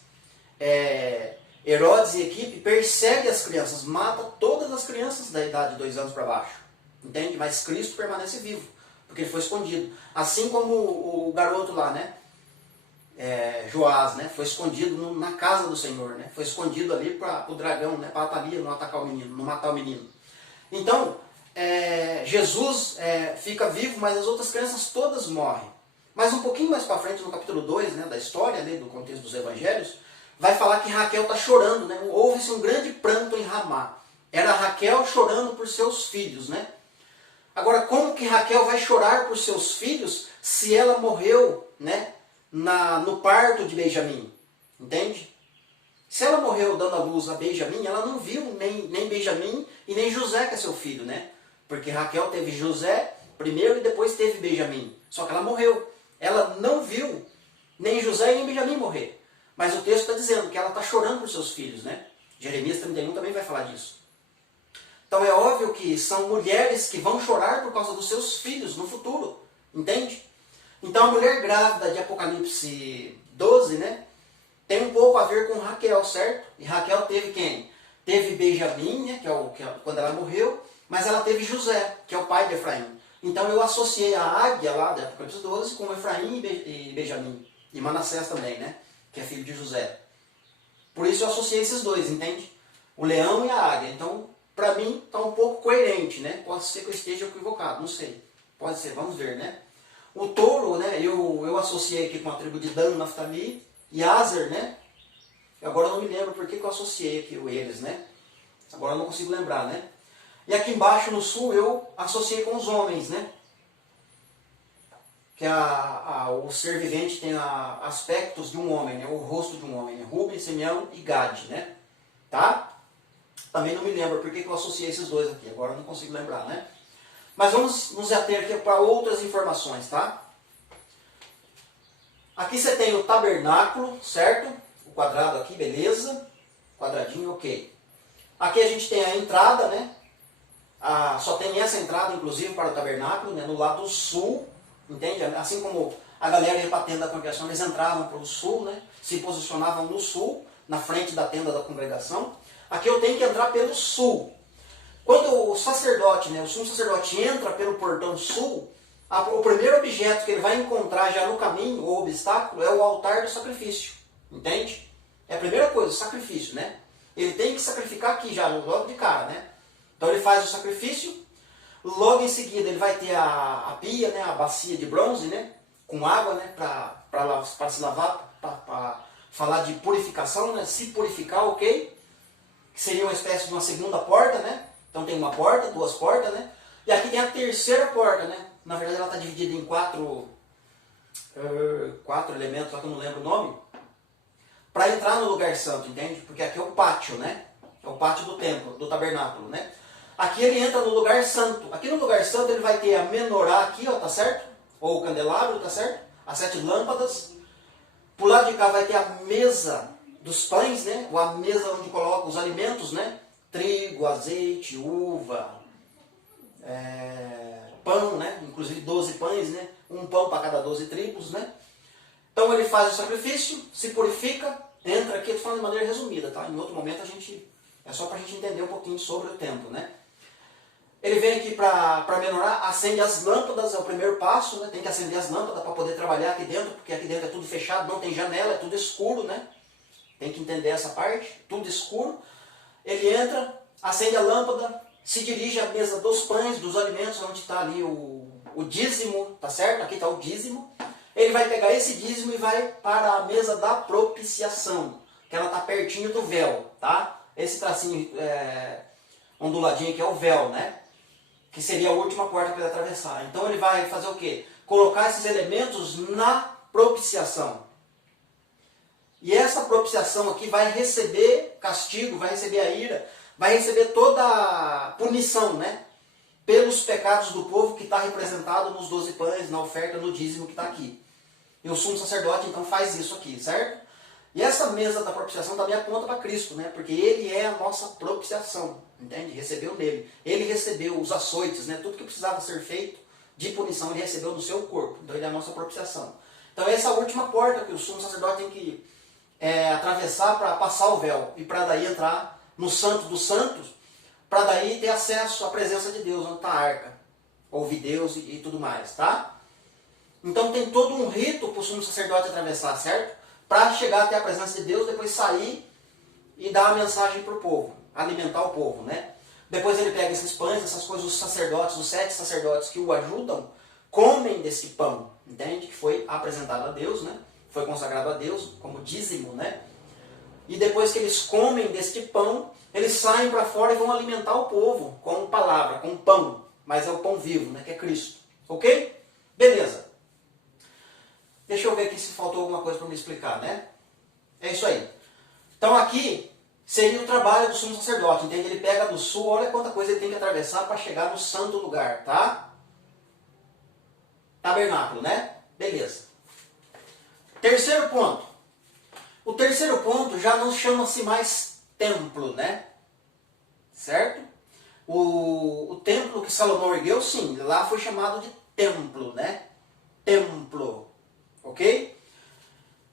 Herodes e equipe perseguem as crianças, mata todas as crianças da idade de 2 anos para baixo. Entende? Mas Cristo permanece vivo, porque ele foi escondido. Assim como o garoto lá, né? Joás, né? Foi escondido na casa do Senhor, né? Foi escondido ali para o dragão, né? Para Atalia não atacar o menino, não matar o menino. Então, Jesus fica vivo, mas as outras crianças todas morrem. Mas um pouquinho mais para frente, no capítulo 2, né, da história, né, do contexto dos evangelhos, vai falar que Raquel está chorando, né? Houve-se um grande pranto em Ramá. Era Raquel chorando por seus filhos, né? Agora, como que Raquel vai chorar por seus filhos se ela morreu, né, no parto de Benjamim? Entende? Se ela morreu dando a luz a Benjamim, ela não viu nem Benjamim e nem José, que é seu filho, né? Porque Raquel teve José primeiro e depois teve Benjamim. Só que ela morreu. Ela não viu nem José e nem Benjamim morrer. Mas o texto está dizendo que ela está chorando por seus filhos, né? Jeremias 31 também vai falar disso. Então é óbvio que são mulheres que vão chorar por causa dos seus filhos no futuro. Entende? Então a mulher grávida de Apocalipse 12, né? Tem um pouco a ver com Raquel, certo? E Raquel teve quem? Teve Benjamim, né? Quando ela morreu. Mas ela teve José, que é o pai de Efraim. Então eu associei a águia lá de Apocalipse 12 com Efraim e Benjamim. E Manassés também, né? Que é filho de José. Por isso eu associei esses dois, entende? O leão e a águia. Então, para mim, está um pouco coerente, né? Pode ser que eu esteja equivocado, não sei. Pode ser, vamos ver, né? O touro, né? Eu associei aqui com a tribo de Dan, Naftali e Aser, né? Agora eu não me lembro por que eu associei aqui eles, né? Agora eu não consigo lembrar, né? E aqui embaixo no sul eu associei com os homens, né? Que o ser vivente tem aspectos de um homem, né? O rosto de um homem, né? Ruben, Simeão e Gade, né? Tá? Também não me lembro por que eu associei esses dois aqui, agora eu não consigo lembrar, né? Mas vamos nos ater aqui para outras informações, tá? Aqui você tem o tabernáculo, certo? O quadrado aqui, beleza? Quadradinho, ok. Aqui a gente tem a entrada, né? Só tem essa entrada, inclusive, para o tabernáculo, né? No lado sul, entende? Assim como a galera ia para a tenda da congregação, eles entravam para o sul, né? Se posicionavam no sul, na frente da tenda da congregação. Aqui eu tenho que entrar pelo sul. Quando o sacerdote, né, o sumo sacerdote entra pelo portão sul, o primeiro objeto que ele vai encontrar já no caminho, ou obstáculo, é o altar do sacrifício. Entende? É a primeira coisa, o sacrifício, né? Ele tem que sacrificar aqui já, logo de cara, né? Então ele faz o sacrifício, logo em seguida ele vai ter a pia, né, a bacia de bronze, né, com água, né, para se lavar, para falar de purificação, né, se purificar, ok? que seria uma espécie de uma segunda porta, né? Então tem uma porta, duas portas, né? E aqui tem a terceira porta, né? Na verdade ela está dividida em quatro elementos, só que eu não lembro o nome, para entrar no lugar santo, entende? Porque aqui é o pátio, né? É o pátio do templo, do tabernáculo, né? Aqui ele entra no lugar santo. Aqui no lugar santo ele vai ter a menorá aqui, ó, tá certo? Ou o candelabro, tá certo? As 7 lâmpadas. Por lado de cá vai ter a mesa dos pães, né? Ou a mesa onde coloca os alimentos, né? Trigo, azeite, uva, pão, né? Inclusive 12 pães, né? Um pão para cada 12 tribos, né? Então ele faz o sacrifício, se purifica, entra aqui, eu estou falando de maneira resumida, tá? Em outro momento é só para a gente entender um pouquinho sobre o templo, né? Ele vem aqui para menorá, acende as lâmpadas, é o primeiro passo, né? Tem que acender as lâmpadas para poder trabalhar aqui dentro, porque aqui dentro é tudo fechado, não tem janela, é tudo escuro, né? Tem que entender essa parte, tudo escuro. Ele entra, acende a lâmpada, se dirige à mesa dos pães, dos alimentos, onde está ali o dízimo, tá certo? Aqui está o dízimo. Ele vai pegar esse dízimo e vai para a mesa da propiciação, que ela está pertinho do véu, tá? Esse tracinho onduladinho aqui é o véu, né? Que seria a última porta para ele atravessar. Então ele vai fazer o quê? Colocar esses elementos na propiciação. E essa propiciação aqui vai receber castigo, vai receber a ira, vai receber toda a punição, né? Pelos pecados do povo que está representado nos 12 pães, na oferta, no dízimo que está aqui. E o sumo sacerdote então faz isso aqui, certo? E essa mesa da propiciação também aponta para Cristo, né? Porque ele é a nossa propiciação, entende? Recebeu nele. Ele recebeu os açoites, né? Tudo que precisava ser feito de punição ele recebeu no seu corpo. Então ele é a nossa propiciação. Então essa é a última porta que o sumo sacerdote tem que atravessar para passar o véu. E para daí entrar no Santo dos Santos, para daí ter acesso à presença de Deus, onde está a arca. Ouvir Deus e tudo mais, tá? Então tem todo um rito para o sumo sacerdote atravessar, certo? Para chegar até a presença de Deus, depois sair e dar a mensagem para o povo, alimentar o povo, né? Depois ele pega esses pães, essas coisas, os sacerdotes, os 7 sacerdotes que o ajudam, comem desse pão, entende? Que foi apresentado a Deus, né? Foi consagrado a Deus como dízimo, né? E depois que eles comem deste pão, eles saem para fora e vão alimentar o povo com palavra, com pão, mas é o pão vivo, né? Que é Cristo, ok? Beleza. Deixa eu ver aqui se faltou alguma coisa para me explicar, né? É isso aí. Então aqui seria o trabalho do sumo sacerdote, entende? Ele pega do sul, olha quanta coisa ele tem que atravessar para chegar no santo lugar, tá? Tabernáculo, né? Beleza. Terceiro ponto. O terceiro ponto já não chama-se mais templo, né? Certo? O templo que Salomão ergueu, sim, lá foi chamado de templo, né? Templo. Ok?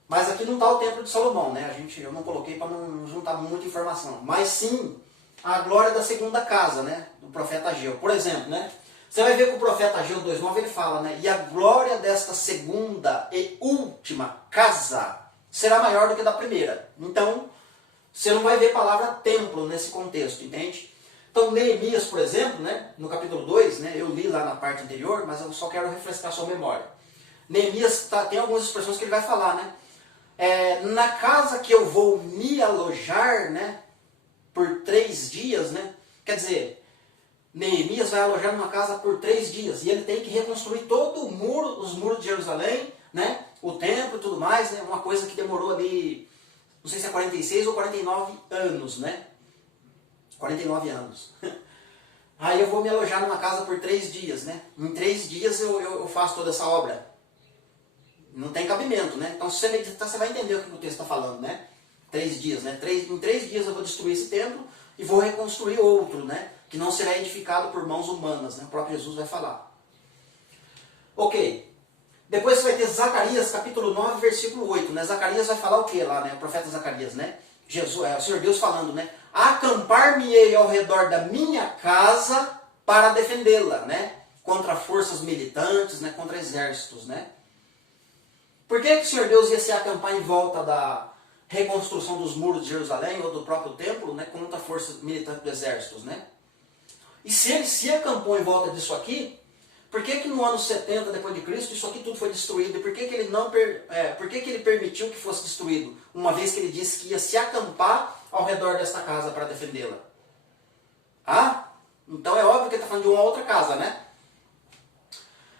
Mas aqui não está o templo de Salomão, né? Eu não coloquei para não juntar muita informação. Mas sim a glória da segunda casa, né? Do profeta Ageu. Por exemplo, né? Você vai ver que o profeta Ageu 2,9 ele fala, né? E a glória desta segunda e última casa será maior do que da primeira. Então, você não vai ver a palavra templo nesse contexto, entende? Então, Neemias, por exemplo, né? No capítulo 2, né? Eu li lá na parte anterior, mas eu só quero refrescar sua memória. Neemias tem algumas expressões que ele vai falar, né? Na casa que eu vou me alojar, né? Por 3 dias, né? Quer dizer, Neemias vai alojar numa casa por 3 dias. E ele tem que reconstruir todo o muro, os muros de Jerusalém, né? O templo e tudo mais, né? Uma coisa que demorou ali, não sei se é 46 ou 49 anos, né? 49 anos. Aí eu vou me alojar numa casa por 3 dias, né? Em 3 dias eu faço toda essa obra. Não tem cabimento, né? Então, se você meditar, você vai entender o que o texto está falando, né? 3 dias, né? Em 3 dias eu vou destruir esse templo e vou reconstruir outro, né? Que não será edificado por mãos humanas, né? O próprio Jesus vai falar. Ok. Depois você vai ter Zacarias, capítulo 9, versículo 8, né? Zacarias vai falar o que lá, né? O profeta Zacarias, né? O Senhor Deus falando, né? Acampar-me-ei ao redor da minha casa para defendê-la, né? Contra forças militantes, né? Contra exércitos, né? Por que o Senhor Deus ia se acampar em volta da reconstrução dos muros de Jerusalém ou do próprio templo, né, contra a força militante dos exércitos, né? E se ele se acampou em volta disso aqui, por que no ano 70 depois de Cristo isso aqui tudo foi destruído? E por que ele permitiu que fosse destruído? Uma vez que ele disse que ia se acampar ao redor desta casa para defendê-la? Ah? Então é óbvio que ele está falando de uma outra casa, né?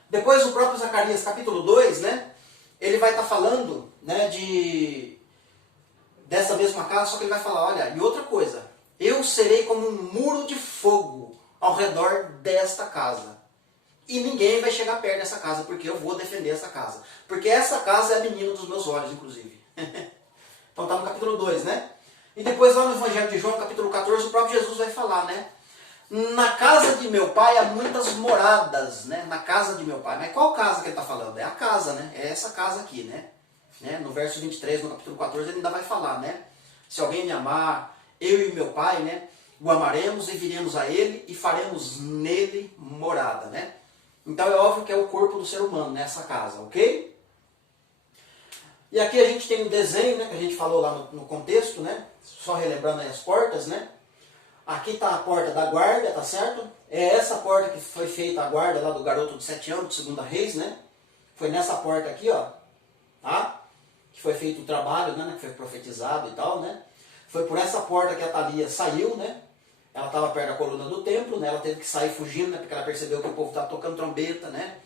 Depois o próprio Zacarias, capítulo 2, né? Ele vai estar falando, né, dessa mesma casa, só que ele vai falar, olha, e outra coisa, eu serei como um muro de fogo ao redor desta casa. E ninguém vai chegar perto dessa casa, porque eu vou defender essa casa. Porque essa casa é a menina dos meus olhos, inclusive. Então está no capítulo 2, né? E depois lá no Evangelho de João, capítulo 14, o próprio Jesus vai falar, né? Na casa de meu pai há muitas moradas, né? Na casa de meu pai. Mas qual casa que ele está falando? É a casa, né? É essa casa aqui, né? No verso 23, no capítulo 14, ele ainda vai falar, né? Se alguém me amar, eu e meu pai, né? O amaremos e viremos a ele e faremos nele morada, né? Então é óbvio que é o corpo do ser humano nessa casa, ok? E aqui a gente tem um desenho, né? Que a gente falou lá no contexto, né? Só relembrando aí as portas, né? Aqui está a porta da guarda, tá certo? É essa porta que foi feita a guarda lá do garoto de 7 anos, de 2 Reis, né? Foi nessa porta aqui, ó, tá? Que foi feito o trabalho, né? Que foi profetizado e tal, né? Foi por essa porta que a Thalia saiu, né? Ela estava perto da coluna do templo, né? Ela teve que sair fugindo, né? Porque ela percebeu que o povo estava tocando trombeta, né?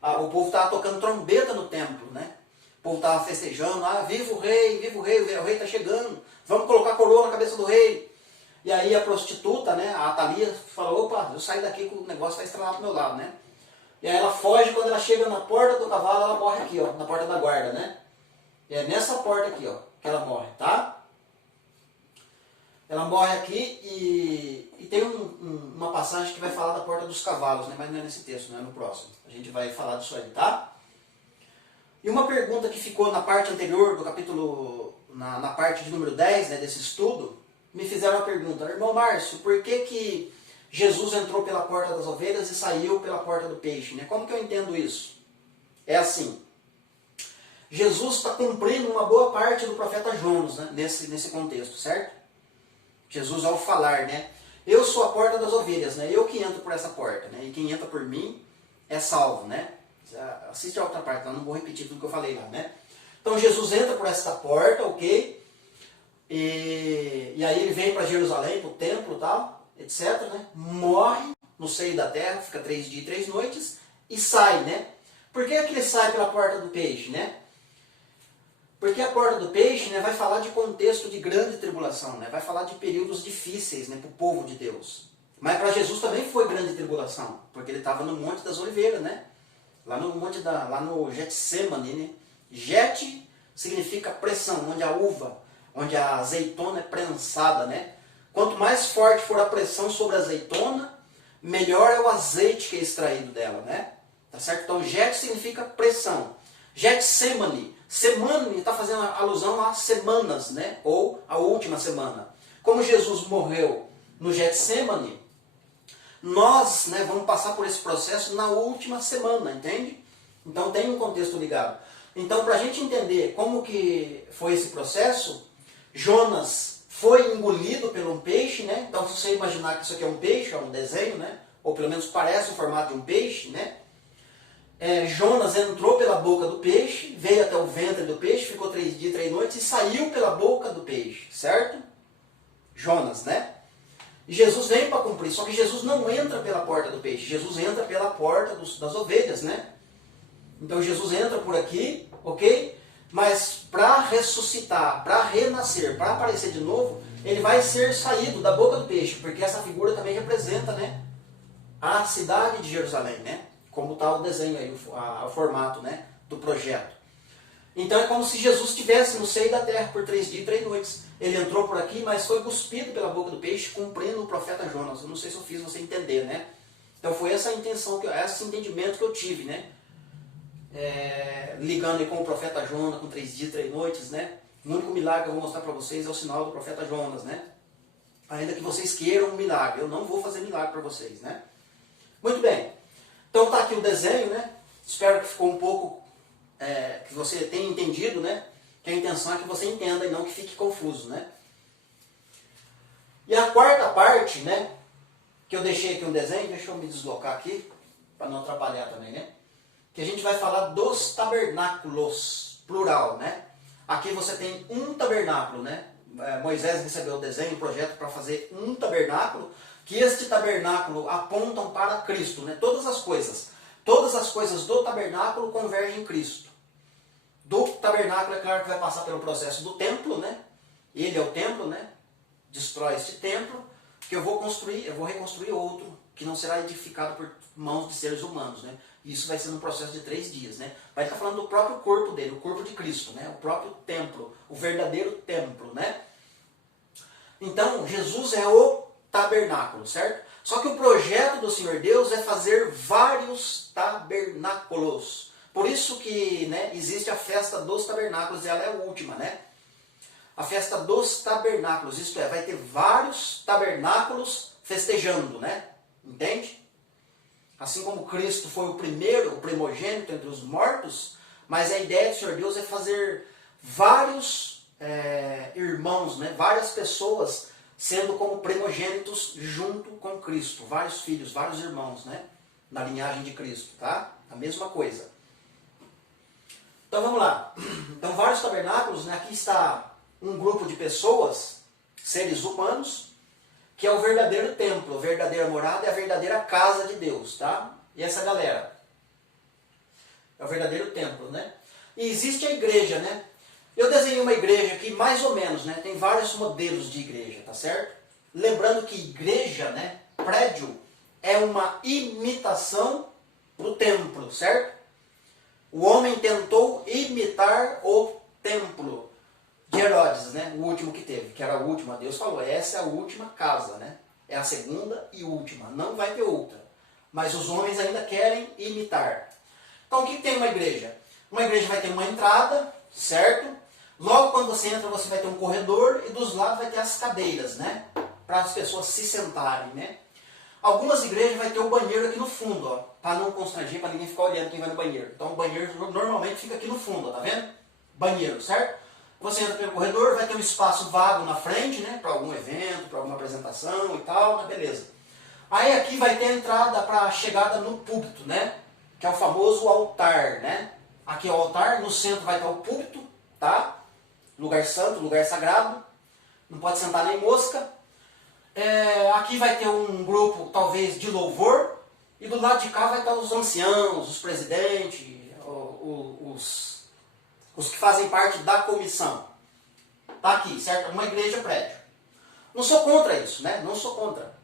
O povo estava tocando trombeta no templo, né? O povo estava festejando, viva o rei, o rei está chegando, vamos colocar a coroa na cabeça do rei. E aí a prostituta, né, a Thalia, falou, opa, eu saio daqui que o negócio vai estralar pro meu lado, né? E aí ela foge, quando ela chega na porta do cavalo, ela morre aqui, ó, na porta da guarda, né? E é nessa porta aqui, ó, que ela morre, tá? Ela morre aqui e tem uma passagem que vai falar da porta dos cavalos, né? Mas não é nesse texto, não é no próximo. A gente vai falar disso aí, tá? E uma pergunta que ficou na parte anterior do capítulo, na parte de número 10, né, desse estudo, me fizeram uma pergunta, irmão Márcio, por que Jesus entrou pela porta das ovelhas e saiu pela porta do peixe, né? Como que eu entendo isso? É assim, Jesus está cumprindo uma boa parte do profeta Jonas, né, nesse contexto, certo? Jesus ao falar, né? Eu sou a porta das ovelhas, né? Eu que entro por essa porta, né? E quem entra por mim é salvo, né? Assiste a outra parte, não vou repetir tudo que eu falei lá, né? Então Jesus entra por essa porta, ok? E aí ele vem para Jerusalém, para o templo e tal, etc, né? Morre no seio da terra, fica 3 dias e 3 noites e sai, né? Por que ele sai pela porta do peixe, né? Porque a porta do peixe, né, vai falar de contexto de grande tribulação, né? Vai falar de períodos difíceis, né, para o povo de Deus. Mas para Jesus também foi grande tribulação, porque ele estava no Monte das Oliveiras, né? Lá no Getsemane, né? Jet significa pressão, onde a uva, onde a azeitona é prensada, né? Quanto mais forte for a pressão sobre a azeitona, melhor é o azeite que é extraído dela, né? Tá certo? Então, jet significa pressão. Getsemane, semana está fazendo alusão a semanas, né? Ou a última semana. Como Jesus morreu no Getsemane, nós, né, vamos passar por esse processo na última semana, entende? Então tem um contexto ligado. Então, para a gente entender como que foi esse processo, Jonas foi engolido por um peixe, né? Então, se você imaginar que isso aqui é um peixe, é um desenho, né? Ou pelo menos parece o formato de um peixe, né? Jonas entrou pela boca do peixe, veio até o ventre do peixe, ficou 3 dias e 3 noites e saiu pela boca do peixe, certo? Jonas, né? E Jesus vem para cumprir, só que Jesus não entra pela porta do peixe, Jesus entra pela porta das ovelhas, né? Então Jesus entra por aqui, ok? Mas para ressuscitar, para renascer, para aparecer de novo, ele vai ser saído da boca do peixe, porque essa figura também representa, né, a cidade de Jerusalém, né? Como está o desenho aí, o formato, né, do projeto. Então é como se Jesus estivesse no seio da terra por 3 dias e 3 noites. Ele entrou por aqui, mas foi cuspido pela boca do peixe, cumprindo o profeta Jonas. Eu não sei se eu fiz você entender, né? Então foi essa a intenção, esse entendimento que eu tive, né? Ligando aí com o profeta Jonas, com 3 dias e 3 noites, né? O único milagre que eu vou mostrar para vocês é o sinal do profeta Jonas, né? Ainda que vocês queiram um milagre, eu não vou fazer milagre para vocês, né? Muito bem. Então tá aqui o desenho, né? Espero que ficou um pouco, que você tenha entendido, né? Que a intenção é que você entenda e não que fique confuso, né? E a quarta parte, né? Que eu deixei aqui um desenho, deixa eu me deslocar aqui, para não atrapalhar também, né? Que a gente vai falar dos tabernáculos, plural, né? Aqui você tem um tabernáculo, né? Moisés recebeu o desenho, o projeto para fazer um tabernáculo, que este tabernáculo apontam para Cristo, né? Todas as coisas do tabernáculo convergem em Cristo. Do tabernáculo, é claro que vai passar pelo processo do templo, né? Ele é o templo, né? Destrói este templo, que eu vou reconstruir outro, que não será edificado por mãos de seres humanos, né? Isso vai ser num processo de 3 dias, né? Vai estar falando do próprio corpo dele, o corpo de Cristo, né? O próprio templo, o verdadeiro templo, né? Então, Jesus é o tabernáculo, certo? Só que o projeto do Senhor Deus é fazer vários tabernáculos. Por isso que, né, existe a festa dos tabernáculos, e ela é a última, né? A festa dos tabernáculos, isto é, vai ter vários tabernáculos festejando, né? Entende? Assim como Cristo foi o primeiro, o primogênito entre os mortos, mas a ideia do Senhor Deus é fazer vários irmãos, né? Várias pessoas sendo como primogênitos junto com Cristo. Vários filhos, vários irmãos, né? Na linhagem de Cristo, tá? A mesma coisa. Então vamos lá. Então vários tabernáculos, né? Aqui está um grupo de pessoas, seres humanos, que é o verdadeiro templo, a verdadeira morada e a verdadeira casa de Deus, tá? E essa galera é o verdadeiro templo, né? E existe a igreja, né? Eu desenhei uma igreja aqui, mais ou menos, né? Tem vários modelos de igreja, tá certo? Lembrando que igreja, né? Prédio, é uma imitação do templo, certo? O homem tentou imitar o templo de Herodes, né? O último que teve, que era a última. Deus falou, essa é a última casa, né? É a segunda e última, não vai ter outra. Mas os homens ainda querem imitar. Então o que tem uma igreja? Uma igreja vai ter uma entrada, certo? Logo quando você entra, você vai ter um corredor e dos lados vai ter as cadeiras, né? Para as pessoas se sentarem, né? Algumas igrejas vai ter o banheiro aqui no fundo, ó, para não constranger, para ninguém ficar olhando quem vai no banheiro. Então o banheiro normalmente fica aqui no fundo, ó, tá vendo? Banheiro, certo? Você entra pelo corredor, vai ter um espaço vago na frente, né? Para algum evento, para alguma apresentação e tal, né? Beleza. Aí aqui vai ter a entrada para a chegada no púlpito, né? Que é o famoso altar, né? Aqui é o altar, no centro vai estar o púlpito, tá? Lugar santo, lugar sagrado. Não pode sentar nem mosca. Aqui vai ter um grupo, talvez, de louvor. E do lado de cá vai estar os anciãos, os presidentes, os que fazem parte da comissão. Tá aqui, certo? Uma igreja prédio. Não sou contra isso, né? Não sou contra.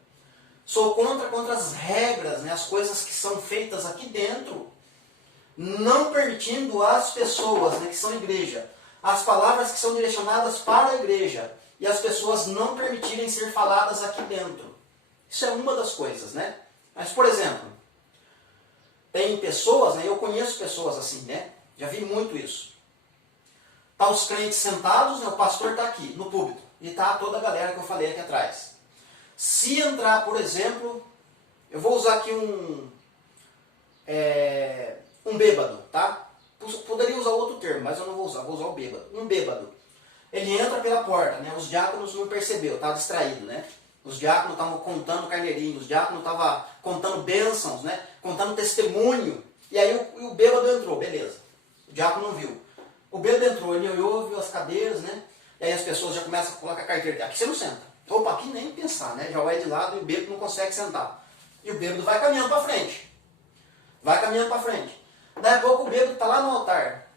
Sou contra as regras, né? As coisas que são feitas aqui dentro, não permitindo às pessoas, né, que são igreja, as palavras que são direcionadas para a igreja, e as pessoas não permitirem ser faladas aqui dentro. Isso é uma das coisas, né? Mas, por exemplo, tem pessoas, né? Eu conheço pessoas assim, né? Já vi muito isso. Tá os crentes sentados, né? O pastor está aqui, no púlpito, e tá toda a galera que eu falei aqui atrás. Se entrar, por exemplo, eu vou usar aqui um bêbado, tá? Poderia usar outro termo, mas eu não vou usar o bêbado. Um bêbado. Ele entra pela porta, né? Os diáconos não percebeu, estava distraído, né? Os diáconos estavam contando carneirinhos, os diáconos estavam contando bênçãos, né? Contando testemunho. E aí o bêbado entrou, beleza. O diácono não viu. O bêbado entrou, ele olhou, viu as cadeiras, né? E aí as pessoas já começam a colocar a carteira. Aqui você não senta. Opa, aqui nem pensar, né? Já vai de lado e o bêbado não consegue sentar. E o bêbado vai caminhando para frente. Vai caminhando para frente. Daí a pouco o bêbado está lá no altar.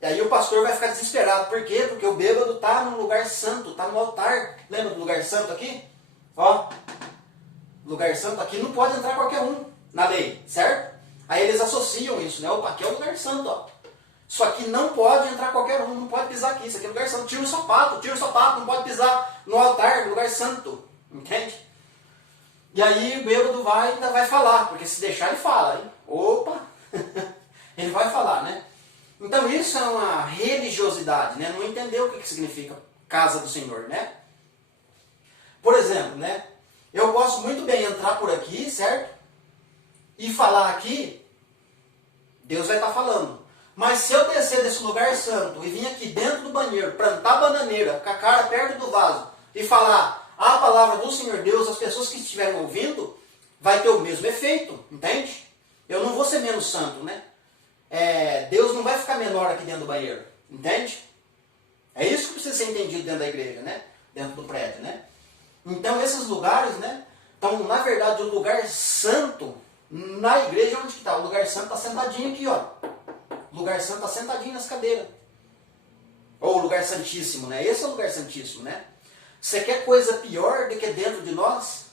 E aí o pastor vai ficar desesperado. Por quê? Porque o bêbado está num lugar santo, está no altar. Lembra do lugar santo aqui? Ó, lugar santo aqui não pode entrar qualquer um na lei, certo? Aí eles associam isso, né? Opa, aqui é o lugar santo, ó. Isso aqui não pode entrar qualquer um, não pode pisar aqui. Isso aqui é lugar santo. Tira o sapato, não pode pisar no altar, no lugar santo. Entende? E aí o bêbado ainda vai falar, porque se deixar ele fala, hein? Opa! Ele vai falar, né? Então isso é uma religiosidade, né? Não entendeu o que significa casa do Senhor, né? Por exemplo, né? Eu posso muito bem entrar por aqui, certo? E falar aqui, Deus vai estar falando. Mas se eu descer desse lugar santo e vir aqui dentro do banheiro, plantar bananeira, com a cara perto do vaso, e falar a palavra do Senhor Deus, as pessoas que estiverem ouvindo, vai ter o mesmo efeito, entende? Eu não vou ser menos santo, né? Deus não vai ficar menor aqui dentro do banheiro, entende? É isso que precisa ser entendido dentro da igreja, né? Dentro do prédio, né? Então esses lugares, né? Então, na verdade, o lugar santo, na igreja, onde que está? O lugar santo está sentadinho aqui, ó. O lugar santo está sentadinho nas cadeiras. Ou o lugar santíssimo, né? Esse é o lugar santíssimo, né? Você quer coisa pior do que dentro de nós?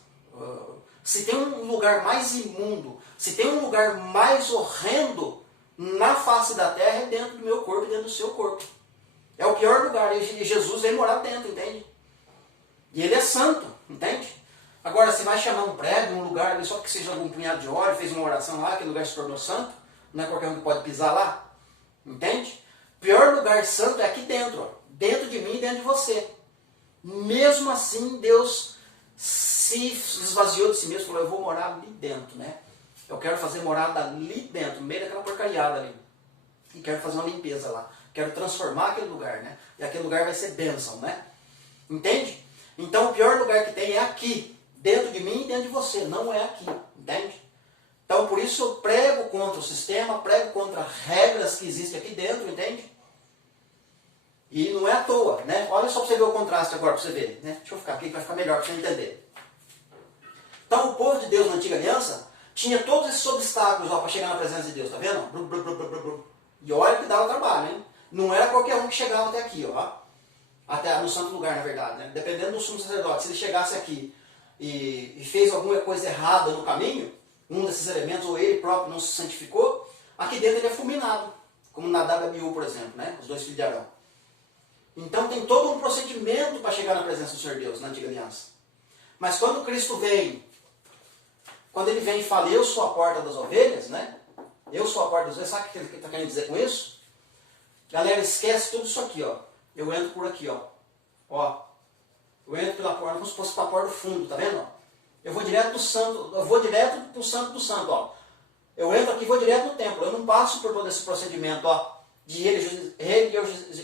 Se tem um lugar mais imundo, se tem um lugar mais horrendo na face da terra, é dentro do meu corpo e dentro do seu corpo. É o pior lugar. E Jesus vem morar dentro, entende? E ele é santo, entende? Agora, você vai chamar um prédio, um lugar ali, só porque você jogou um punhado de óleo, fez uma oração lá, aquele lugar se tornou santo, não é qualquer um que pode pisar lá, entende? O pior lugar santo é aqui dentro, ó, dentro de mim e dentro de você. Mesmo assim, Deus se esvaziou de si mesmo e falou, eu vou morar ali dentro, né? Eu quero fazer morada ali dentro, no meio daquela porcariada ali. E quero fazer uma limpeza lá. Quero transformar aquele lugar, né? E aquele lugar vai ser bênção, né? Entende? Então o pior lugar que tem é aqui, dentro de mim e dentro de você, não é aqui, entende? Então por isso eu prego contra o sistema, prego contra regras que existem aqui dentro, entende? E não é à toa, né? Olha só para você ver o contraste agora, para você ver, né? Deixa eu ficar aqui que vai ficar melhor para você entender. Então o povo de Deus na antiga aliança tinha todos esses obstáculos para chegar na presença de Deus, tá vendo? Brum, brum, brum, brum, brum. E olha que dava trabalho, hein? Não era qualquer um que chegava até aqui, ó. Até no santo lugar, na verdade, né? Dependendo do sumo sacerdote, se ele chegasse aqui e fez alguma coisa errada no caminho, um desses elementos, ou ele próprio não se santificou, aqui dentro ele é fulminado, como Nadab e Abiú, por exemplo, né? Os dois filhos de Arão. Então tem todo um procedimento para chegar na presença do Senhor Deus, na antiga aliança. Mas quando Cristo vem, quando ele vem e fala, eu sou a porta das ovelhas, né? Eu sou a porta das ovelhas, sabe o que ele está querendo dizer com isso? Galera, esquece tudo isso aqui, ó. Eu entro por aqui, ó. Ó. Eu entro pela porta, como se fosse para a porta do fundo, tá vendo? Eu vou direto do santo, eu vou direto do santo do santo, ó. Eu entro aqui e vou direto no templo. Eu não passo por todo esse procedimento, ó, de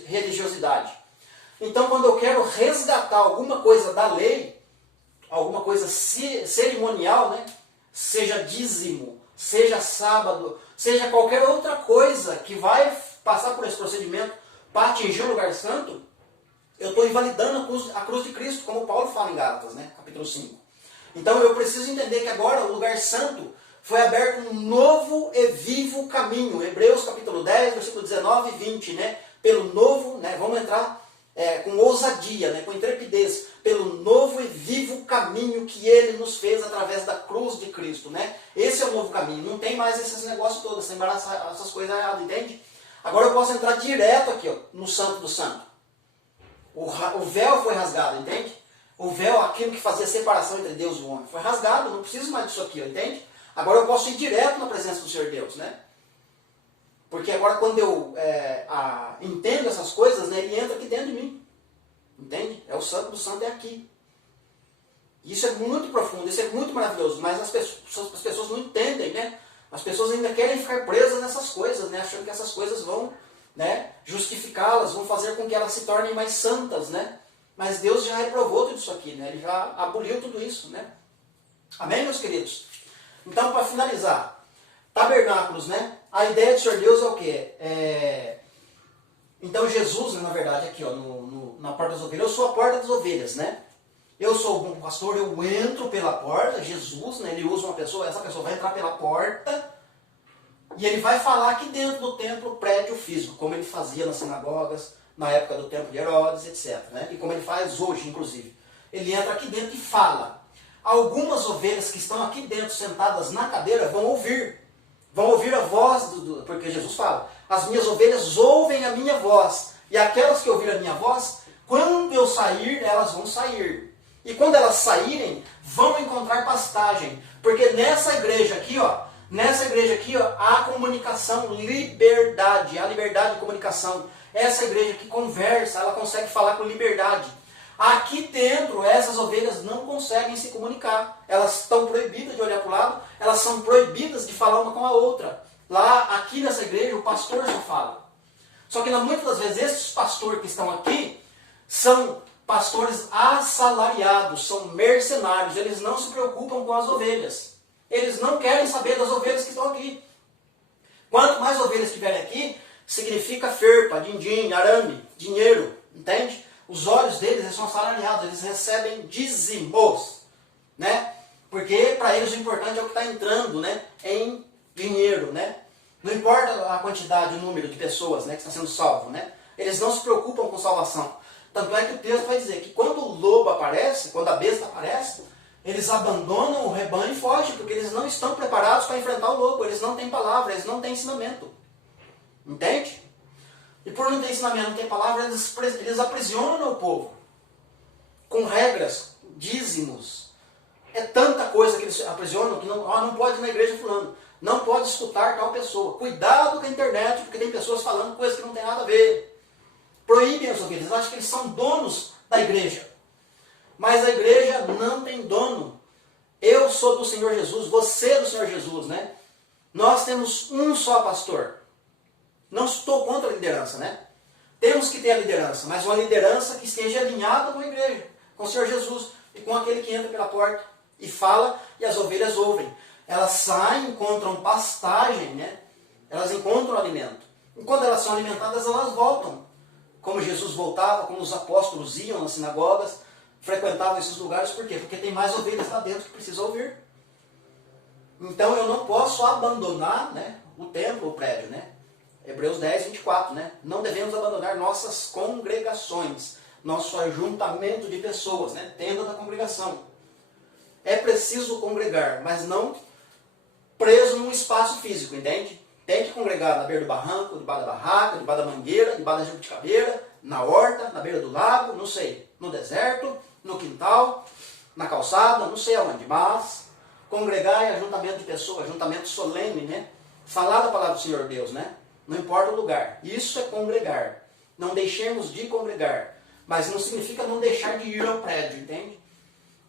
religiosidade. Então, quando eu quero resgatar alguma coisa da lei, alguma coisa cerimonial, né? Seja dízimo, seja sábado, seja qualquer outra coisa que vai passar por esse procedimento para atingir o lugar santo, eu estou invalidando a cruz de Cristo, como Paulo fala em Gálatas, né? Capítulo 5. Então eu preciso entender que agora o lugar santo foi aberto um novo e vivo caminho. Hebreus capítulo 10, versículo 19 e 20, né? Pelo novo, né? Vamos entrar com ousadia, né? Com intrepidez, pelo novo e vivo caminho que ele nos fez através da cruz de Cristo, né? Esse é o novo caminho. Não tem mais esses negócios todos, essas coisas erradas, entende? Agora eu posso entrar direto aqui, ó, no Santo do Santo. O véu foi rasgado, entende? O véu, aquilo que fazia separação entre Deus e o homem, foi rasgado, não preciso mais disso aqui, ó, entende? Agora eu posso ir direto na presença do Senhor Deus, né? Porque agora quando eu entendo essas coisas, né, ele entra aqui dentro de mim. Entende? É o Santo do Santo, é aqui. Isso é muito profundo, isso é muito maravilhoso, mas as pessoas não entendem, né? As pessoas ainda querem ficar presas nessas coisas, né? Achando que essas coisas vão, né, justificá-las, vão fazer com que elas se tornem mais santas, né? Mas Deus já reprovou tudo isso aqui, né? Ele já aboliu tudo isso, né? Amém, meus queridos? Então, para finalizar, tabernáculos, né? A ideia do Senhor Deus é o quê? Então Jesus, na verdade, aqui, ó, na porta das ovelhas, eu sou a porta das ovelhas, né? Eu sou o bom pastor, eu entro pela porta, Jesus, né, ele usa uma pessoa, essa pessoa vai entrar pela porta e ele vai falar aqui dentro do templo, prédio físico, como ele fazia nas sinagogas, na época do templo de Herodes, etc. Né? E como ele faz hoje, inclusive. Ele entra aqui dentro e fala. Algumas ovelhas que estão aqui dentro, sentadas na cadeira, vão ouvir a voz, porque Jesus fala, as minhas ovelhas ouvem a minha voz, e aquelas que ouvirem a minha voz, quando eu sair, elas vão sair. E quando elas saírem, vão encontrar pastagem. Porque nessa igreja aqui, ó, há comunicação, liberdade, há liberdade de comunicação. Essa igreja que conversa, ela consegue falar com liberdade. Aqui dentro, essas ovelhas não conseguem se comunicar. Elas estão proibidas de olhar para o lado, elas são proibidas de falar uma com a outra. Lá, aqui nessa igreja, o pastor só fala. Só que muitas das vezes, esses pastores que estão aqui, são pastores assalariados, são mercenários, eles não se preocupam com as ovelhas. Eles não querem saber das ovelhas que estão aqui. Quanto mais ovelhas estiverem aqui, significa ferpa, din-din, arame, dinheiro. entende? Os olhos deles, eles são assalariados, eles recebem dízimos, né? Porque para eles o importante é o que está entrando, né, em dinheiro, né? Não importa a quantidade, o número de pessoas, né, que está sendo salvo, né? Eles não se preocupam com salvação. Tanto é que o texto vai dizer que quando o lobo aparece, quando a besta aparece, eles abandonam o rebanho e fogem, porque eles não estão preparados para enfrentar o lobo, eles não têm palavra, eles não têm ensinamento. Entende? E por não ter ensinamento, não ter palavra, eles aprisionam o povo. Com regras, dízimos. É tanta coisa que eles aprisionam que não pode ir na igreja fulano. Não pode escutar tal pessoa. Cuidado com a internet, porque tem pessoas falando coisas que não tem nada a ver. Proíbem os ouvidos. Eles acham que eles são donos da igreja. Mas a igreja não tem dono. Eu sou do Senhor Jesus, você é do Senhor Jesus, né? Nós temos um só pastor. Não estou contra a liderança, né? Temos que ter a liderança, mas uma liderança que esteja alinhada com a igreja, com o Senhor Jesus e com aquele que entra pela porta e fala e as ovelhas ouvem. Elas saem, encontram pastagem, né? Elas encontram alimento. E quando elas são alimentadas, elas voltam. Como Jesus voltava, como os apóstolos iam nas sinagogas, frequentavam esses lugares, por quê? Porque tem mais ovelhas lá dentro que precisam ouvir. Então eu não posso abandonar, né, o templo, o prédio, né? Hebreus 10, 24, né? Não devemos abandonar nossas congregações, nosso ajuntamento de pessoas, né? Tenda da congregação. É preciso congregar, mas não preso num espaço físico, entende? Tem que congregar na beira do barranco, debaixo da barraca, debaixo da mangueira, debaixo da jabuticabeira, na horta, na beira do lago, não sei, no deserto, no quintal, na calçada, não sei aonde, mas congregar é ajuntamento de pessoas, ajuntamento solene, né? Falar da palavra do Senhor Deus, né? Não importa o lugar. Isso é congregar. Não deixemos de congregar. Mas não significa não deixar de ir ao prédio, entende?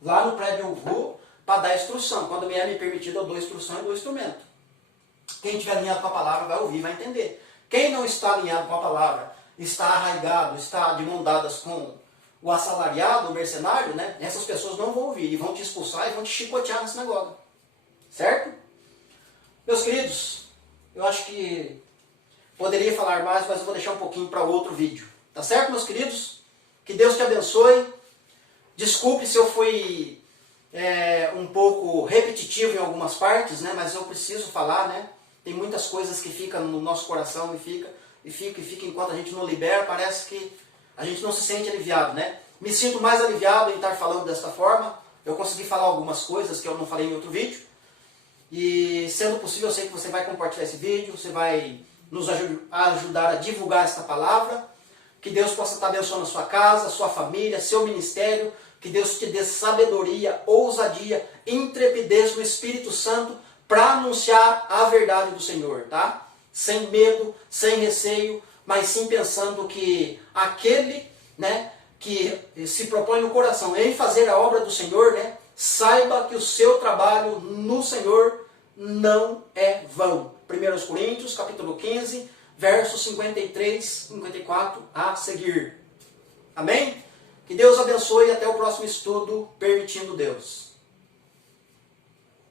Lá no prédio eu vou para dar instrução. Quando me é me permitido, eu dou instrução e dou instrumento. Quem estiver alinhado com a palavra vai ouvir, vai entender. Quem não está alinhado com a palavra, está arraigado, está de mão dadas com o assalariado, o mercenário, né? Essas pessoas não vão ouvir e vão te expulsar e vão te chicotear na sinagoga. Certo? Meus queridos, eu acho que poderia falar mais, mas eu vou deixar um pouquinho para outro vídeo. Tá certo, meus queridos? Que Deus te abençoe. Desculpe se eu fui um pouco repetitivo em algumas partes, né? Mas eu preciso falar, né? Tem muitas coisas que ficam no nosso coração e fica enquanto a gente não libera, parece que a gente não se sente aliviado, né? Me sinto mais aliviado em estar falando desta forma. Eu consegui falar algumas coisas que eu não falei em outro vídeo. E sendo possível, eu sei que você vai compartilhar esse vídeo, você vai nos ajudar a divulgar esta palavra. Que Deus possa estar abençoando a sua casa, a sua família, seu ministério. Que Deus te dê sabedoria, ousadia, intrepidez no Espírito Santo para anunciar a verdade do Senhor, tá? Sem medo, sem receio, mas sim pensando que aquele, né, que se propõe no coração em fazer a obra do Senhor, né, saiba que o seu trabalho no Senhor não é vão. 1 Coríntios, capítulo 15, versos 53, 54 a seguir. Amém? Que Deus abençoe e até o próximo estudo, permitindo Deus.